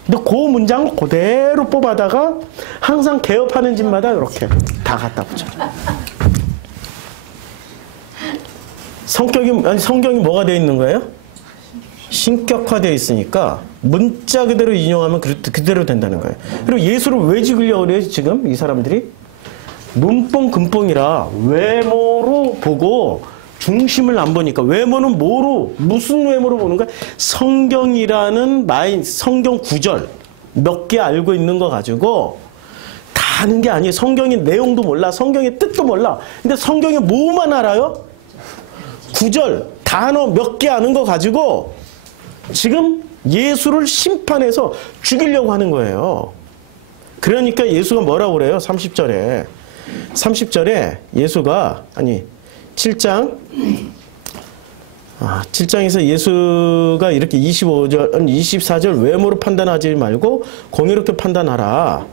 근데 그 문장을 그대로 뽑아다가 항상 개업하는 집마다 이렇게 다 갖다 붙여. 성경이 뭐가 되어 있는 거예요? 신격화되어 있으니까 문자 그대로 인용하면 그대로 된다는 거예요. 그리고 예수를 왜 죽이려고 그래요, 지금 이 사람들이? 눈뽕 금뽕이라 외모로 보고 중심을 안 보니까. 외모는 무슨 외모로 보는 거야? 성경이라는 성경 구절 몇 개 알고 있는 거 가지고 다 아는 게 아니에요. 성경의 내용도 몰라. 성경의 뜻도 몰라. 근데 성경의 뭐만 알아요? 구절, 단어 몇 개 아는 거 가지고 지금 예수를 심판해서 죽이려고 하는 거예요. 그러니까 예수가 뭐라고 그래요? 30절에 예수가 7장에서 예수가 이렇게 24절 외모로 판단하지 말고 공의롭게 판단하라.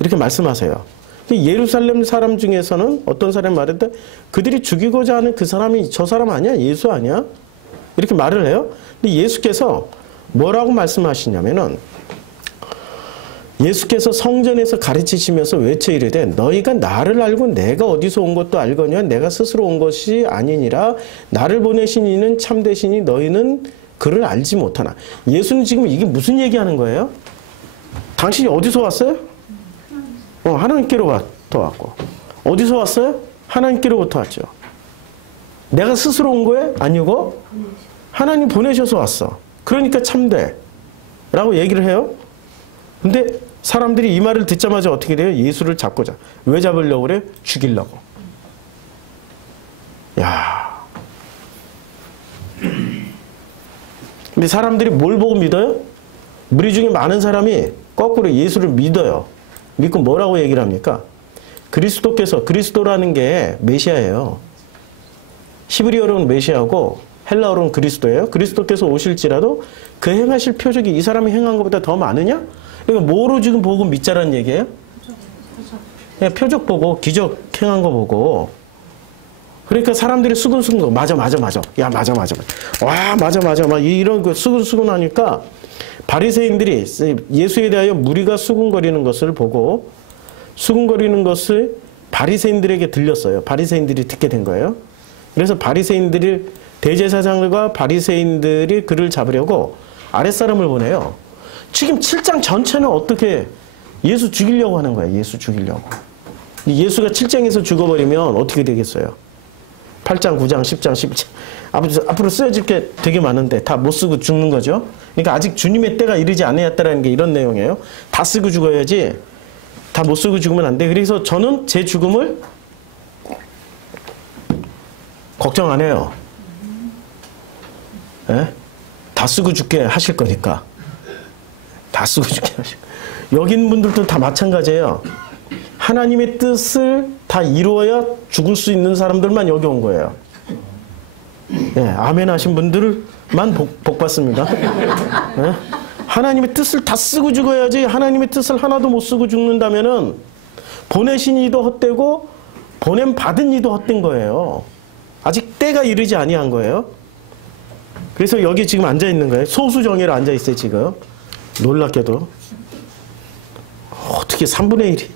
이렇게 말씀하세요. 예루살렘 사람 중에서는 어떤 사람이 말했대? 그들이 죽이고자 하는 그 사람이 저 사람 아니야? 예수 아니야? 이렇게 말을 해요. 근데 예수께서 뭐라고 말씀하시냐면은 예수께서 성전에서 가르치시면서 외쳐 이르되 너희가 나를 알고 내가 어디서 온 것도 알거니와 내가 스스로 온 것이 아니니라. 나를 보내신 이는 참되시니 너희는 그를 알지 못하나. 예수는 지금 이게 무슨 얘기하는 거예요? 당신이 어디서 왔어요? 하나님께로부터 왔고. 어디서 왔어요? 하나님께로부터 왔죠. 내가 스스로 온 거예요? 아니고 하나님 보내셔서 왔어. 그러니까 참돼 라고 얘기를 해요. 근데 사람들이 이 말을 듣자마자 어떻게 돼요? 예수를 잡고자. 왜 잡으려고 그래? 죽이려고. 야. 근데 사람들이 뭘 보고 믿어요? 우리 중에 많은 사람이 거꾸로 예수를 믿어요. 믿고 뭐라고 얘기를 합니까? 그리스도라는 게 메시아예요. 히브리어로는 메시아고 헬라어로는 그리스도예요. 그리스도께서 오실지라도 그 행하실 표적이 이 사람이 행한 것보다 더 많으냐? 그러니까 뭐로 지금 보고 믿자라는 얘기예요? 그냥 표적 보고 기적 행한 거 보고. 그러니까 사람들이 수근수근 맞아. 야 맞아. 와 맞아. 막 이런 거 수근수근 하니까 바리새인들이 예수에 대하여 무리가 수근거리는 것을 보고 수근거리는 것을 바리새인들에게 들렸어요. 바리새인들이 듣게 된 거예요. 그래서 대제사장들과 바리새인들이 그를 잡으려고 아랫사람을 보내요. 지금 7장 전체는 어떻게 예수 죽이려고 하는 거예요. 예수 죽이려고. 예수가 7장에서 죽어버리면 어떻게 되겠어요? 8장, 9장, 10장, 11장. 앞으로 쓰여질 게 되게 많은데 다 못 쓰고 죽는 거죠. 그러니까 아직 주님의 때가 이르지 않았다라는 게 이런 내용이에요. 다 쓰고 죽어야지. 다 못 쓰고 죽으면 안 돼. 그래서 저는 제 죽음을 걱정 안 해요. 예? 다 쓰고 죽게 하실 거니까. 다 쓰고 죽게 하실 거니까. 여기 있는 분들도 다 마찬가지예요. 하나님의 뜻을 다 이루어야 죽을 수 있는 사람들만 여기 온 거예요. 예, 아멘 하신 분들만 복 받습니다. 예? 하나님의 뜻을 다 쓰고 죽어야지 하나님의 뜻을 하나도 못 쓰고 죽는다면은 보내신 이도 헛되고 보냄 받은 이도 헛된 거예요. 아직 때가 이르지 아니한 거예요. 그래서 여기 지금 앉아 있는 거예요. 소수정예로 앉아 있어요, 지금. 놀랍게도. 어떻게 3분의 1이.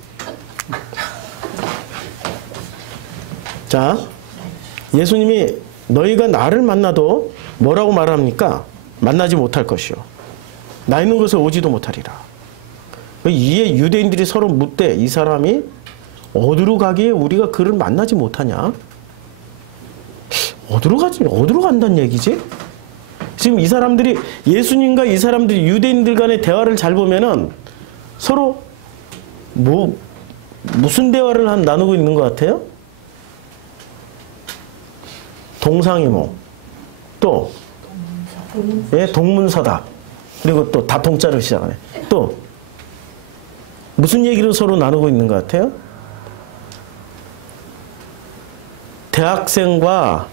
자, 예수님이 너희가 나를 만나도 뭐라고 말합니까? 만나지 못할 것이요. 나 있는 곳에 오지도 못하리라. 이에 유대인들이 서로 묻되 이 사람이 어디로 가기에 우리가 그를 만나지 못하냐? 어디로 간다는 얘기지? 지금 이 사람들이 예수님과 이 사람들이 유대인들 간의 대화를 잘 보면은 서로 무슨 대화를 나누고 있는 것 같아요? 동상이모, 또 예, 동문서답, 그리고 또 다통자로 시작하네. 또 무슨 얘기를 서로 나누고 있는 것 같아요? 대학생과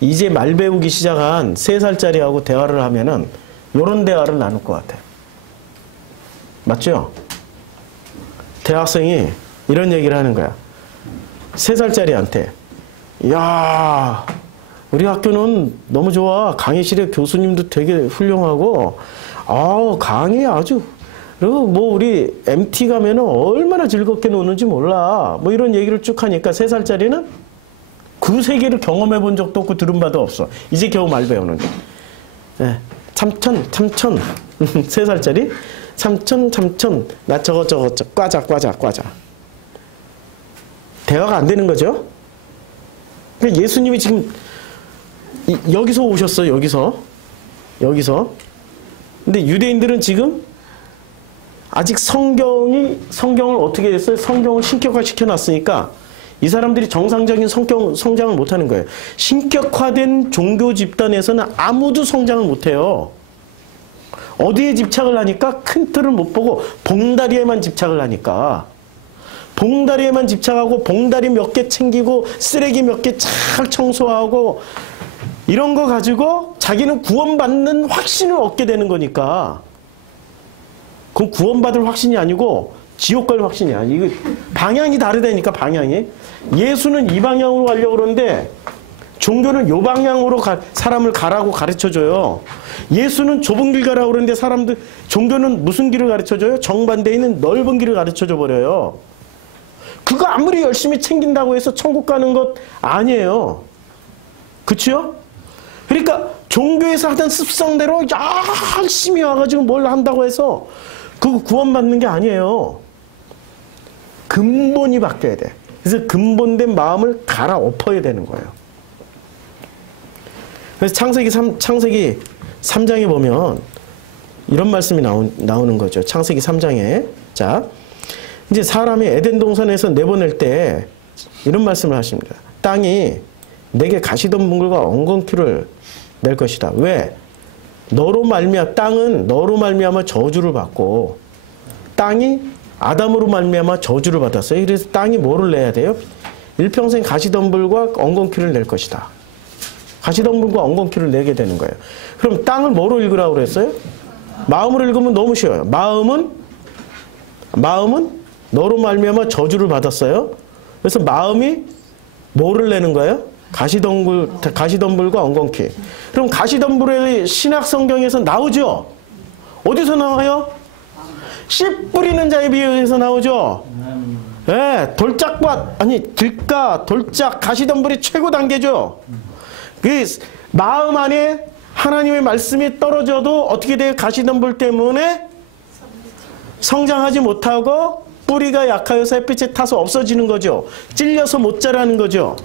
이제 말 배우기 시작한 3살짜리하고 대화를 하면은 이런 대화를 나눌 것 같아요. 맞죠? 대학생이 이런 얘기를 하는 거야. 3살짜리한테 야, 우리 학교는 너무 좋아. 강의실에 교수님도 되게 훌륭하고 강의 아주 그리고 뭐 우리 MT 가면은 얼마나 즐겁게 노는지 몰라. 뭐 이런 얘기를 쭉 하니까 3살짜리는 그 세계를 경험해 본 적도 없고 들은 바도 없어. 이제 겨우 말 배우는데. 예, 참천 3살짜리 참천 나 저거 과자 대화가 안 되는 거죠. 그러니까 예수님이 지금 여기서 오셨어요. 여기서. 근데 유대인들은 지금 아직 성경을 어떻게 했어요? 성경을 신격화 시켜놨으니까 이 사람들이 정상적인 성장을 못하는 거예요. 신격화된 종교 집단에서는 아무도 성장을 못해요. 어디에 집착을 하니까 큰 틀을 못 보고 봉다리에만 집착을 하니까. 봉다리에만 집착하고 봉다리 몇 개 챙기고 쓰레기 몇 개 착 청소하고 이런 거 가지고 자기는 구원받는 확신을 얻게 되는 거니까. 그건 구원받을 확신이 아니고 지옥 갈 확신이야. 이거 방향이 다르다니까, 방향이. 예수는 이 방향으로 가려고 그러는데 종교는 요 방향으로 사람을 가라고 가르쳐줘요. 예수는 좁은 길 가라고 그러는데 종교는 무슨 길을 가르쳐줘요? 정반대에 있는 넓은 길을 가르쳐줘 버려요. 그거 아무리 열심히 챙긴다고 해서 천국 가는 것 아니에요. 그치요? 그러니까 종교에서 하던 습성대로 열심히 와가지고 뭘 한다고 해서 그거 구원받는 게 아니에요. 근본이 바뀌어야 돼. 그래서 근본된 마음을 갈아엎어야 되는 거예요. 그래서 창세기 3장에 보면 이런 말씀이 나오는 거죠. 창세기 3장에. 자, 이제 사람이 에덴 동산에서 내보낼 때 이런 말씀을 하십니다. 땅이 내게 가시덤불과 엉겅퀴를 낼 것이다. 왜? 땅은 너로 말미암아 저주를 받고 땅이 아담으로 말미암아 저주를 받았어요. 그래서 땅이 뭐를 내야 돼요? 일평생 가시덤불과 엉겅퀴를 낼 것이다. 가시덤불과 엉겅퀴를 내게 되는 거예요. 그럼 땅을 뭐로 읽으라고 그랬어요? 마음으로 읽으면 너무 쉬워요. 마음은 너로 말미암아 저주를 받았어요. 그래서 마음이 뭐를 내는 거예요? 가시덤불과 엉겅퀴. 그럼 가시덤불의 신약 성경에서 나오죠? 어디서 나와요? 씨 뿌리는 자의 비유에서 나오죠? 예, 들가, 돌짝, 가시덤불이 최고 단계죠? 그 마음 안에 하나님의 말씀이 떨어져도 어떻게 돼요? 가시덤불 때문에 성장하지 못하고 뿌리가 약하여서 햇빛에 타서 없어지는 거죠. 찔려서 못 자라는 거죠.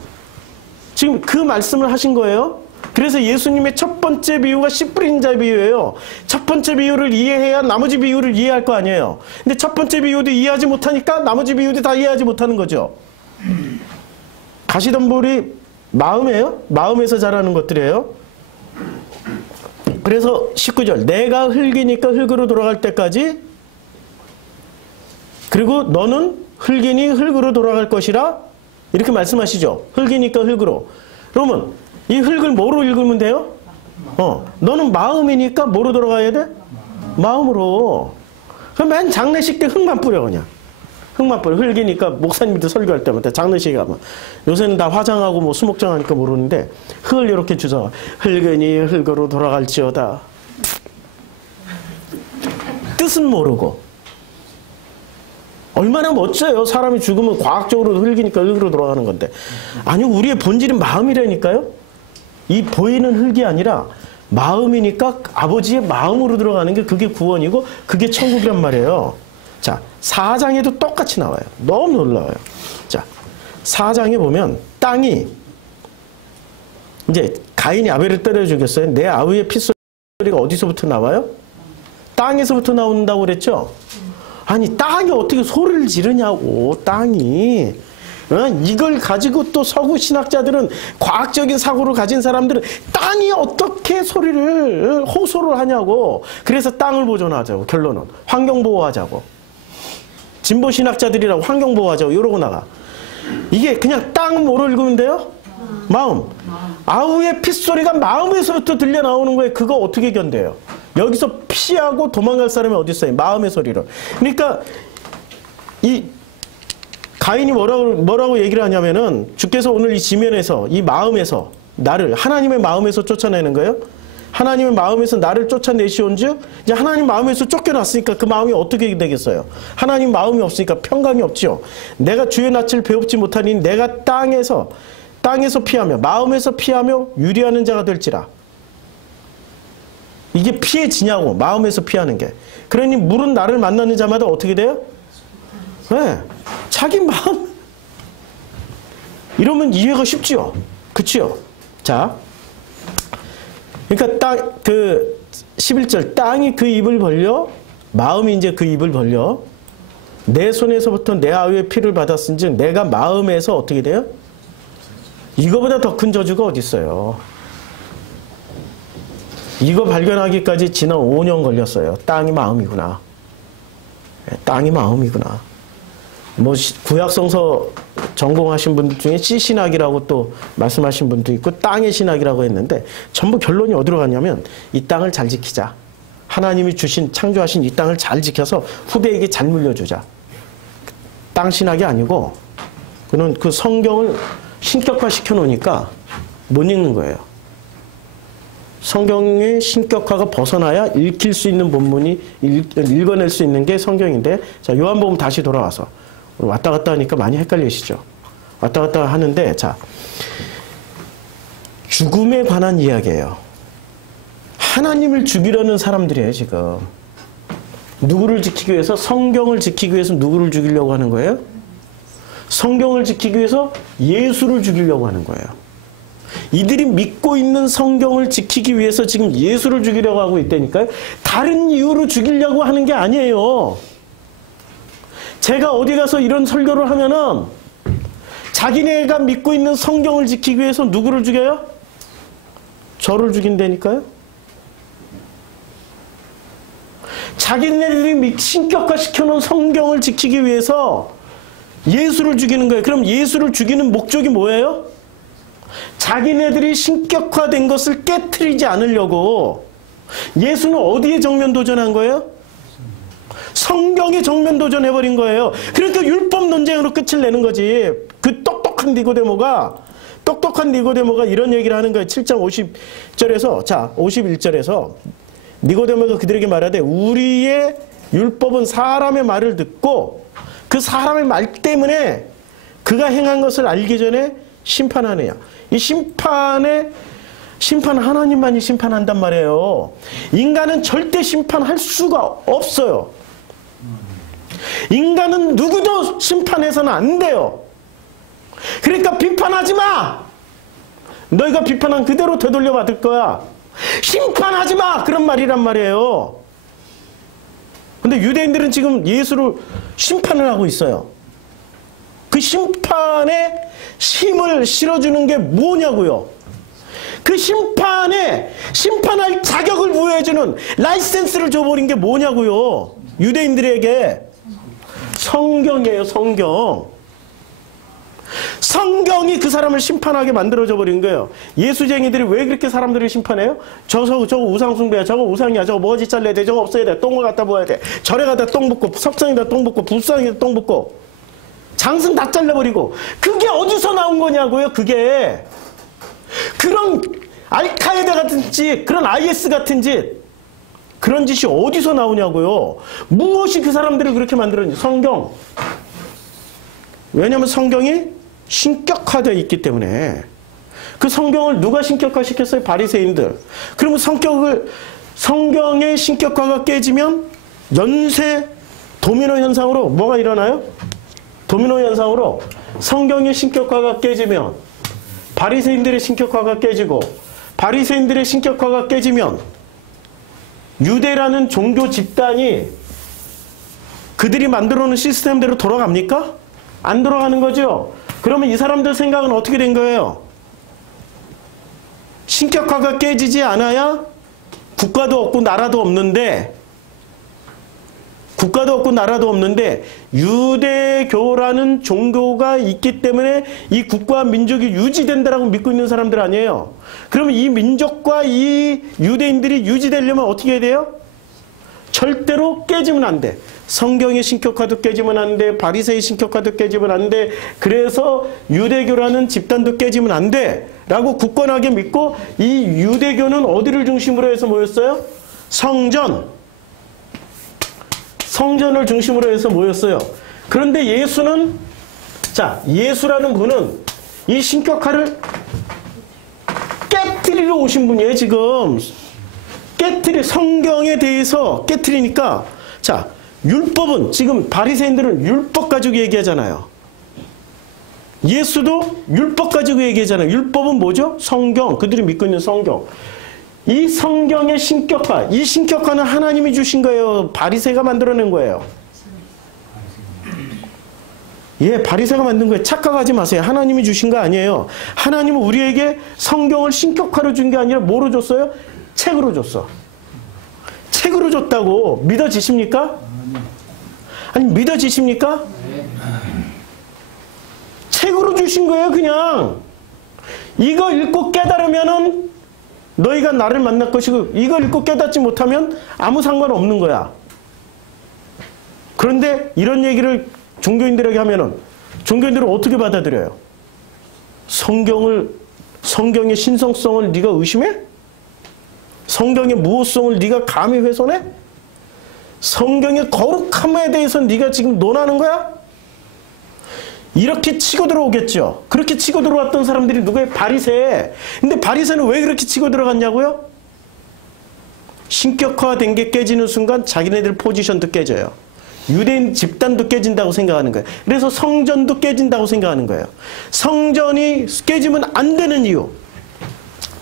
지금 그 말씀을 하신 거예요. 그래서 예수님의 첫 번째 비유가 씨 뿌린 자의 비유예요. 첫 번째 비유를 이해해야 나머지 비유를 이해할 거 아니에요. 근데 첫 번째 비유도 이해하지 못하니까 나머지 비유도 다 이해하지 못하는 거죠. 가시덤불이 마음이에요. 마음에서 자라는 것들이에요. 그래서 19절 내가 흙이니까 흙으로 돌아갈 때까지 그리고 너는 흙이니 흙으로 돌아갈 것이라 이렇게 말씀하시죠. 흙이니까 흙으로. 그러면 이 흙을 뭐로 읽으면 돼요? 너는 마음이니까 뭐로 돌아가야 돼? 마음으로. 그럼 맨 장례식 때 흙만 뿌려 그냥. 흙만 뿌려. 흙이니까 목사님들 설교할 때마다 장례식에 가면 요새는 다 화장하고 뭐 수목장 하니까 모르는데 흙을 이렇게 주워. 흙은이 흙으로 돌아갈지어다. 뜻은 모르고. 얼마나 멋져요. 사람이 죽으면 과학적으로 흙이니까 흙으로 돌아가는 건데. 아니 우리의 본질은 마음이라니까요. 이 보이는 흙이 아니라 마음이니까 아버지의 마음으로 들어가는 게 그게 구원이고 그게 천국이란 말이에요. 자, 4장에도 똑같이 나와요. 너무 놀라워요. 자, 4장에 보면 땅이 이제 가인이 아벨을 때려 죽였어요. 내 아우의 핏소리가 어디서부터 나와요? 땅에서부터 나온다고 그랬죠? 아니 땅이 어떻게 소리를 지르냐고. 땅이. 이걸 가지고 또 서구 신학자들은 과학적인 사고를 가진 사람들은 땅이 어떻게 소리를 호소를 하냐고. 그래서 땅을 보존하자고. 결론은 환경보호하자고. 진보 신학자들이라고 환경보호하자고 이러고 나가. 이게 그냥 땅 뭐로 읽으면 돼요? 마음. 아우의 핏소리가 마음에서부터 들려 나오는 거예요. 그거 어떻게 견뎌요? 여기서 피하고 도망갈 사람이 어디 있어요? 마음의 소리로. 그러니까 이 가인이 뭐라고 얘기를 하냐면은 주께서 오늘 이 지면에서 이 마음에서 나를 하나님의 마음에서 쫓아내는 거예요. 하나님의 마음에서 나를 쫓아내시온즉 이제 하나님 마음에서 쫓겨났으니까 그 마음이 어떻게 되겠어요? 하나님 마음이 없으니까 평강이 없죠. 내가 주의 낯을 배웁지 못하니 내가 땅에서 피하며 마음에서 피하며 유리하는 자가 될지라. 이게 피해지냐고. 마음에서 피하는 게. 그러니 물은 나를 만나는 자마다 어떻게 돼요? 네. 자기 마음. 이러면 이해가 쉽지요. 그치요? 자. 그러니까 그 11절 땅이 그 입을 벌려 마음이 이제 그 입을 벌려 내 손에서부터 내 아우의 피를 받았은즉 내가 마음에서 어떻게 돼요? 이거보다 더 큰 저주가 어디 있어요? 이거 발견하기까지 지난 5년 걸렸어요. 땅이 마음이구나. 땅이 마음이구나. 뭐 구약성서 전공하신 분들 중에 씨신학이라고 또 말씀하신 분도 있고 땅의 신학이라고 했는데 전부 결론이 어디로 갔냐면 이 땅을 잘 지키자. 하나님이 주신 창조하신 이 땅을 잘 지켜서 후대에게 잘 물려주자. 땅 신학이 아니고 그는 그 성경을 신격화 시켜 놓으니까 못 읽는 거예요. 성경의 신격화가 벗어나야 읽힐 수 있는 본문이 읽어낼 수 있는 게 성경인데 자 요한복음 다시 돌아와서 왔다 갔다 하니까 많이 헷갈리시죠. 왔다 갔다 하는데 자 죽음에 관한 이야기예요. 하나님을 죽이려는 사람들이에요 지금. 누구를 지키기 위해서? 성경을 지키기 위해서 누구를 죽이려고 하는 거예요? 성경을 지키기 위해서 예수를 죽이려고 하는 거예요. 이들이 믿고 있는 성경을 지키기 위해서 지금 예수를 죽이려고 하고 있다니까요. 다른 이유로 죽이려고 하는 게 아니에요. 제가 어디 가서 이런 설교를 하면은 자기네가 믿고 있는 성경을 지키기 위해서 누구를 죽여요? 저를 죽인다니까요. 자기네들이 신격화 시켜놓은 성경을 지키기 위해서 예수를 죽이는 거예요. 그럼 예수를 죽이는 목적이 뭐예요? 자기네들이 신격화된 것을 깨트리지 않으려고. 예수는 어디에 정면 도전한 거예요? 성경에 정면 도전해버린 거예요. 그러니까 율법 논쟁으로 끝을 내는 거지. 그 똑똑한 니고데모가 이런 얘기를 하는 거예요. 7장 50절에서 자 51절에서 니고데모가 그들에게 말하되 우리의 율법은 사람의 말을 듣고 그 사람의 말 때문에 그가 행한 것을 알기 전에 심판하느냐. 이 심판 하나님만이 심판한단 말이에요. 인간은 절대 심판할 수가 없어요. 인간은 누구도 심판해서는 안 돼요. 그러니까 비판하지 마. 너희가 비판한 그대로 되돌려 받을 거야. 심판하지 마. 그런 말이란 말이에요. 근데 유대인들은 지금 예수를 심판을 하고 있어요. 그 심판에 힘을 실어주는 게 뭐냐고요. 그 심판할 자격을 부여해주는 라이센스를 줘버린 게 뭐냐고요. 유대인들에게. 성경이에요. 성경이 그 사람을 심판하게 만들어져 버린 거예요. 예수쟁이들이 왜 그렇게 사람들을 심판해요? 저거 우상숭배야. 저거 우상이야. 저거 뭐지 잘라야 돼. 저거 없어야 돼. 똥을 갖다 부어야 돼. 절에 가다 똥 붓고 석상에다 똥 붓고 불상에다 똥 붓고 장승 다 잘라버리고. 그게 어디서 나온 거냐고요, 그게. 그런 알카에다 같은 짓, 그런 IS 같은 짓, 그런 짓이 어디서 나오냐고요. 무엇이 그 사람들을 그렇게 만들었는지. 성경. 왜냐하면 성경이 신격화되어 있기 때문에. 그 성경을 누가 신격화시켰어요? 바리새인들. 그러면 성경의 신격화가 깨지면 연쇄 도미노 현상으로 뭐가 일어나요? 도미노 현상으로 성경의 신격화가 깨지면 바리새인들의 신격화가 깨지고, 바리새인들의 신격화가 깨지면 유대라는 종교 집단이 그들이 만들어 놓은 시스템대로 돌아갑니까? 안 돌아가는 거죠. 그러면 이 사람들 생각은 어떻게 된 거예요? 신격화가 깨지지 않아야 국가도 없고 나라도 없는데, 유대교라는 종교가 있기 때문에 이 국가와 민족이 유지된다라고 믿고 있는 사람들 아니에요. 그러면 이 민족과 이 유대인들이 유지되려면 어떻게 해야 돼요? 절대로 깨지면 안 돼. 성경의 신격화도 깨지면 안 돼. 바리새의 신격화도 깨지면 안 돼. 그래서 유대교라는 집단도 깨지면 안 돼. 라고 굳건하게 믿고, 이 유대교는 어디를 중심으로 해서 모였어요? 성전을 중심으로 해서 모였어요. 그런데 예수는, 예수라는 분은 이 신격화를 깨트리러 오신 분이에요, 지금. 성경에 대해서 깨트리니까, 율법은, 지금 바리새인들은 율법 가지고 얘기하잖아요. 예수도 율법 가지고 얘기하잖아요. 율법은 뭐죠? 성경. 그들이 믿고 있는 성경. 이 성경의 신격화, 이 신격화는 하나님이 주신 거예요. 바리새가 만들어낸 거예요. 예, 바리새가 만든 거예요. 착각하지 마세요. 하나님이 주신 거 아니에요. 하나님은 우리에게 성경을 신격화로 준 게 아니라 뭐로 줬어요? 책으로 줬어. 책으로 줬다고 믿어지십니까? 아니, 믿어지십니까? 책으로 주신 거예요, 그냥. 이거 읽고 깨달으면은 너희가 나를 만날 것이고, 이걸 읽고 깨닫지 못하면 아무 상관없는 거야. 그런데 이런 얘기를 종교인들에게 하면은 종교인들은 어떻게 받아들여요? 성경의 신성성을 네가 의심해? 성경의 무호성을 네가 감히 훼손해? 성경의 거룩함에 대해서 네가 지금 논하는 거야? 이렇게 치고 들어오겠죠. 그렇게 치고 들어왔던 사람들이 누구예요? 바리새. 근데 바리새는 왜 그렇게 치고 들어갔냐고요? 신격화된 게 깨지는 순간 자기네들 포지션도 깨져요. 유대인 집단도 깨진다고 생각하는 거예요. 그래서 성전도 깨진다고 생각하는 거예요. 성전이 깨지면 안 되는 이유.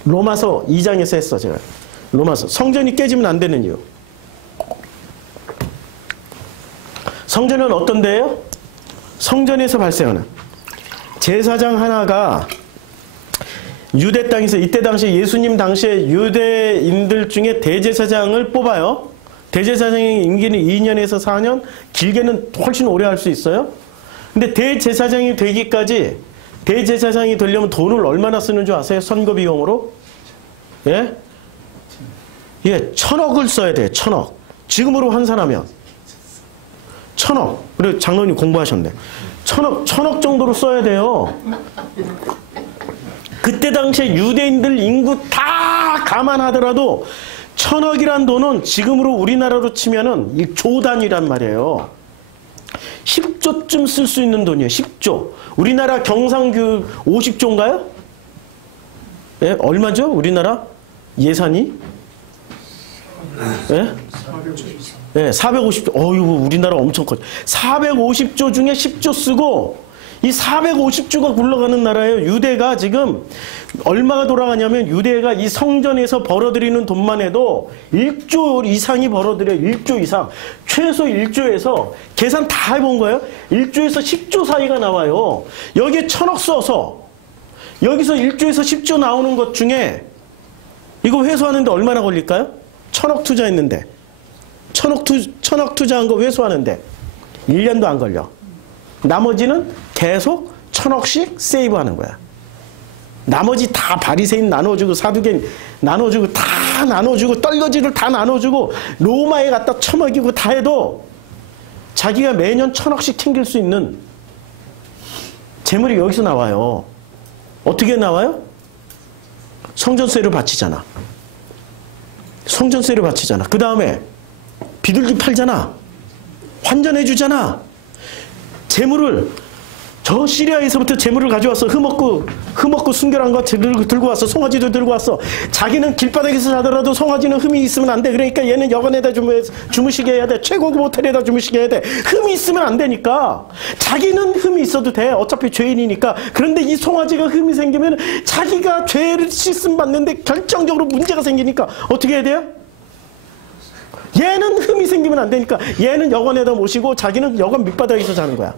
로마서 2장에서 했어, 제가. 로마서. 성전이 깨지면 안 되는 이유. 성전은 어떤 데예요? 성전에서 발생하는 제사장 하나가 유대 땅에서, 이때 당시 예수님 당시에 유대인들 중에 대제사장을 뽑아요. 대제사장의 임기는 2년에서 4년, 길게는 훨씬 오래 할 수 있어요. 근데 대제사장이 되기까지, 대제사장이 되려면 돈을 얼마나 쓰는 줄 아세요? 선거 비용으로? 예? 1,000억을 써야 돼요. 1,000억. 지금으로 환산하면 1,000억. 그래, 장로님 공부하셨네. 1,000억 정도로 써야 돼요. 그때 당시에 유대인들 인구 다 감안하더라도 1,000억이란 돈은 지금으로 우리나라로 치면은 1조 단위란 말이에요. 10조쯤 쓸 수 있는 돈이에요. 10조. 우리나라 경상교육 50조인가요? 예? 얼마죠? 우리나라 예산이? 예? 네, 450조. 어이구, 우리나라 엄청 커. 450조 중에 10조 쓰고, 이 450조가 굴러가는 나라예요. 유대가 지금 얼마가 돌아가냐면, 유대가 이 성전에서 벌어들이는 돈만 해도 1조 이상이 벌어들여요. 1조 이상. 최소 1조에서 계산 다 해본 거예요. 1조에서 10조 사이가 나와요. 여기에 1,000억 써서 여기서 1조에서 10조 나오는 것 중에 이거 회수하는데 얼마나 걸릴까요? 1,000억 투자했는데. 1,000억 투자한 거 회수하는데 1년도 안 걸려. 나머지는 계속 1,000억씩 세이브하는 거야. 나머지 다 바리새인 나눠주고, 사두개인 나눠주고, 다 나눠주고, 떨거지를 다 나눠주고, 로마에 갖다 처먹이고 다 해도 자기가 매년 1,000억씩 챙길 수 있는 재물이 여기서 나와요. 어떻게 나와요? 성전세를 바치잖아. 성전세를 바치잖아. 그 다음에 비둘기 팔잖아. 환전해 주잖아. 재물을 저 시리아에서부터 재물을 가져왔어. 흠없고 순결한 거 들고 왔어. 송아지도 들고 왔어. 자기는 길바닥에서 자더라도 송아지는 흠이 있으면 안 돼. 그러니까 얘는 여관에다 주무시게 해야 돼. 최고급 모텔에다 주무시게 해야 돼. 흠이 있으면 안 되니까. 자기는 흠이 있어도 돼. 어차피 죄인이니까. 그런데 이 송아지가 흠이 생기면 자기가 죄를 씻음 받는데 결정적으로 문제가 생기니까 어떻게 해야 돼요? 얘는 흠이 생기면 안 되니까 얘는 여관에다 모시고 자기는 여관 밑바닥에서 자는 거야.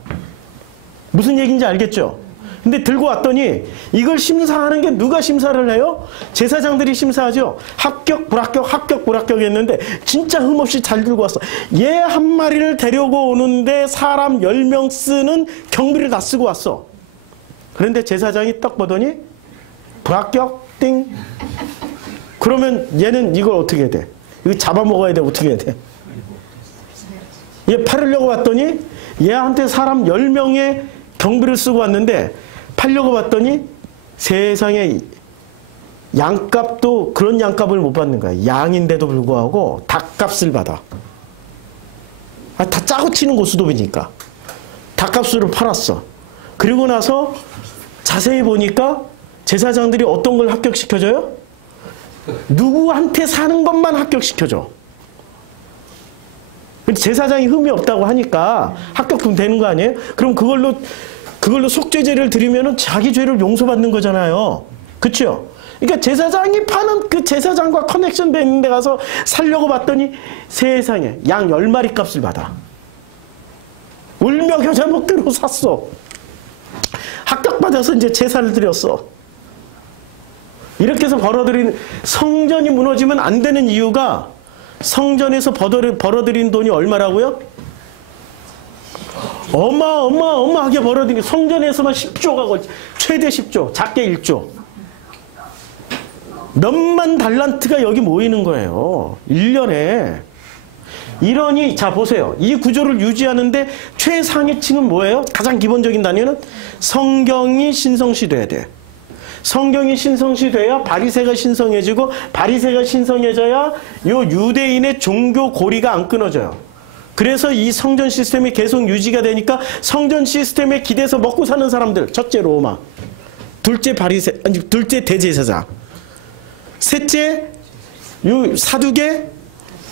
무슨 얘기인지 알겠죠? 근데 들고 왔더니 이걸 심사하는 게 누가 심사를 해요? 제사장들이 심사하죠. 합격, 불합격 했는데 진짜 흠없이 잘 들고 왔어. 얘 한 마리를 데리고 오는데 사람 10명 쓰는 경비를 다 쓰고 왔어. 그런데 제사장이 딱 보더니 불합격, 띵. 그러면 얘는 이걸 어떻게 해야 돼? 이거 잡아먹어야 돼? 어떻게 해야 돼? 얘 팔으려고 왔더니 얘한테 사람 10명의 경비를 쓰고 왔는데 팔려고 봤더니 세상에 양값도 그런 양값을 못 받는 거야. 양인데도 불구하고 닭값을 받아. 다 짜고 치는 고수톱이니까. 닭값으로 팔았어. 그리고 나서 자세히 보니까 제사장들이 어떤 걸 합격시켜줘요? 누구한테 사는 것만 합격시켜줘. 제사장이 흠이 없다고 하니까 합격금 되는 거 아니에요? 그럼 그걸로 속죄제를 드리면은 자기 죄를 용서받는 거잖아요. 그렇죠? 그러니까 제사장이 파는 그 제사장과 커넥션 돼 있는 데 가서 살려고 봤더니 세상에 양 10마리 값을 받아. 울며 겨자 먹기로 샀어. 합격받아서 이제 제사를 드렸어. 이렇게 해서 벌어들인 성전이 무너지면 안 되는 이유가 성전에서 벌어들인 돈이 얼마라고요? 어마어마하게 벌어들인 성전에서만 10조가 걸쳐. 최대 10조, 작게 1조. 몇만 달란트가 여기 모이는 거예요. 1년에. 이러니 자 보세요. 이 구조를 유지하는데 최상위층은 뭐예요? 가장 기본적인 단위는 성경이 신성시돼야 돼. 성경이 신성시돼야 바리새가 신성해지고 바리새가 신성해져야 요 유대인의 종교 고리가 안 끊어져요. 그래서 이 성전 시스템이 계속 유지가 되니까 성전 시스템에 기대서 먹고 사는 사람들. 첫째 로마, 둘째 바리새, 아니 둘째 대제사장, 셋째 요 사두개.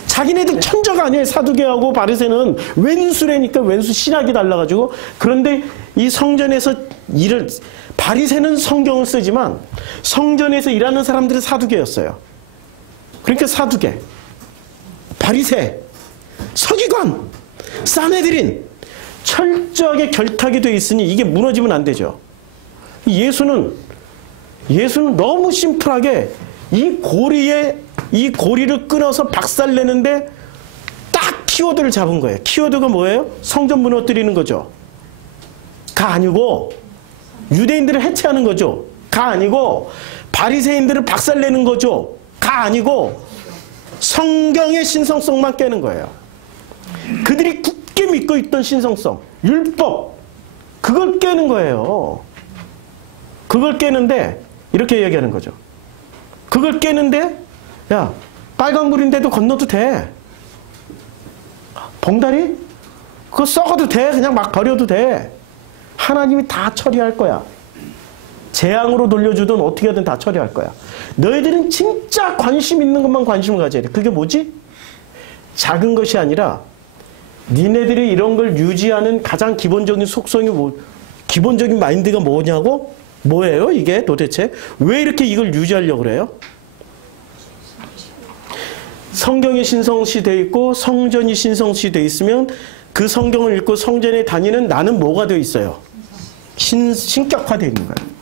자기네들 천저가 아니에요. 사두개하고 바리새는 왼수래니까 왼수 신학이 달라가지고. 그런데 이 성전에서 바리새는 성경을 쓰지만 성전에서 일하는 사람들은 사두개였어요. 그러니까 사두개, 바리새, 서기관, 사네드린 철저하게 결탁이 되어 있으니 이게 무너지면 안 되죠. 예수는 너무 심플하게 이 고리를 끊어서 박살내는데 딱 키워드를 잡은 거예요. 키워드가 뭐예요? 성전 무너뜨리는 거죠. 가 아니고 유대인들을 해체하는 거죠. 가 아니고 바리새인들을 박살내는 거죠. 가 아니고 성경의 신성성만 깨는 거예요. 그들이 굳게 믿고 있던 신성성, 율법, 그걸 깨는 거예요. 그걸 깨는데 이렇게 얘기하는 거죠. 그걸 깨는데 야, 빨강불인데도 건너도 돼. 봉다리? 그거 썩어도 돼. 그냥 막 버려도 돼. 하나님이 다 처리할 거야. 재앙으로 돌려주든 어떻게 하든 다 처리할 거야. 너희들은 진짜 관심 있는 것만 관심을 가져야 돼. 그게 뭐지? 작은 것이 아니라 니네들이 이런 걸 유지하는 가장 기본적인 속성이 기본적인 마인드가 뭐냐고? 뭐예요 이게 도대체? 왜 이렇게 이걸 유지하려고 그래요? 성경이 신성시되어 있고 성전이 신성시되어 있으면 그 성경을 읽고 성전에 다니는 나는 뭐가 되어 있어요? 신격화되어 있는 거예요.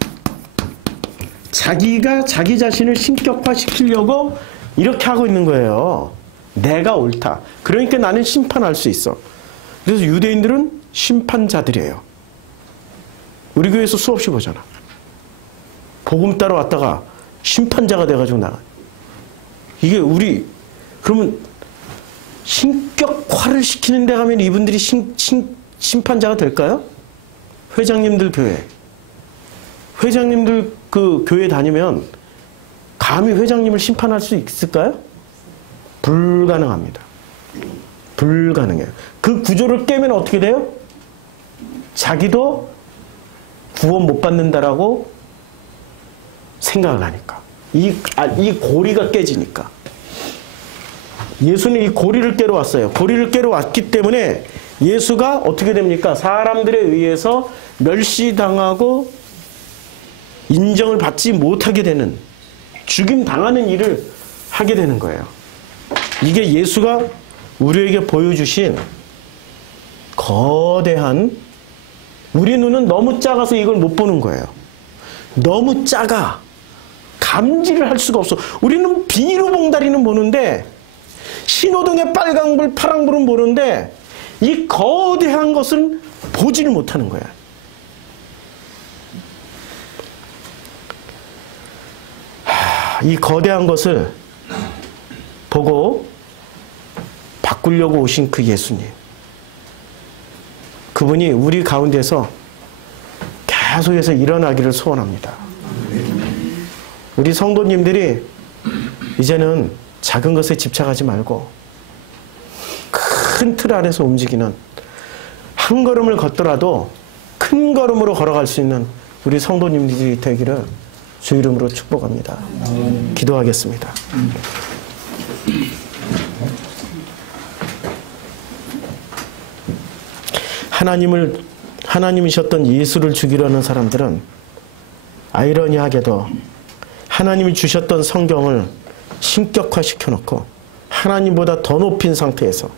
자기가 자기 자신을 신격화시키려고 이렇게 하고 있는 거예요. 내가 옳다. 그러니까 나는 심판할 수 있어. 그래서 유대인들은 심판자들이에요. 우리 교회에서 수없이 보잖아. 복음 따러 왔다가 심판자가 돼가지고 나가. 이게 그러면 신격화를 시키는 데 가면 이분들이 심판자가 될까요? 회장님들 교회. 회장님들 그 교회 다니면 감히 회장님을 심판할 수 있을까요? 불가능합니다. 불가능해요. 그 구조를 깨면 어떻게 돼요? 자기도 구원 못 받는다라고 생각을 하니까. 이 고리가 깨지니까. 예수는 이 고리를 깨러 왔어요. 고리를 깨러 왔기 때문에 예수가 어떻게 됩니까? 사람들에 의해서 멸시당하고 인정을 받지 못하게 되는, 죽임당하는 일을 하게 되는 거예요. 이게 예수가 우리에게 보여주신 거대한, 우리 눈은 너무 작아서 이걸 못 보는 거예요. 너무 작아. 감지를 할 수가 없어. 우리는 비닐봉다리는 보는데, 신호등의 빨강불, 파랑불은 보는데, 이 거대한 것은 보지를 못하는 거야. 이 거대한 것을 보고 바꾸려고 오신 그 예수님. 그분이 우리 가운데서 계속해서 일어나기를 소원합니다. 우리 성도님들이 이제는 작은 것에 집착하지 말고 큰 틀 안에서 움직이는, 한 걸음을 걷더라도 큰 걸음으로 걸어갈 수 있는 우리 성도님들이 되기를 주 이름으로 축복합니다. 기도하겠습니다. 하나님이셨던 예수를 죽이려 하는 사람들은 아이러니하게도 하나님이 주셨던 성경을 신격화시켜 놓고 하나님보다 더 높인 상태에서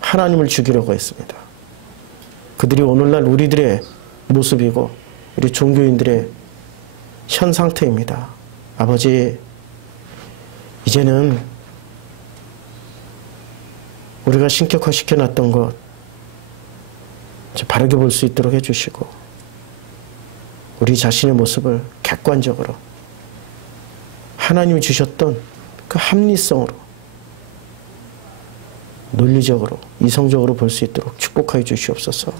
하나님을 죽이려고 했습니다. 그들이 오늘날 우리들의 모습이고 우리 종교인들의 현 상태입니다. 아버지, 이제는 우리가 신격화시켜 놨던 것 바르게 볼 수 있도록 해주시고, 우리 자신의 모습을 객관적으로 하나님이 주셨던 그 합리성으로, 논리적으로, 이성적으로 볼 수 있도록 축복하여 주시옵소서.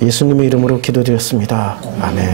예수님의 이름으로 기도드렸습니다. 아멘.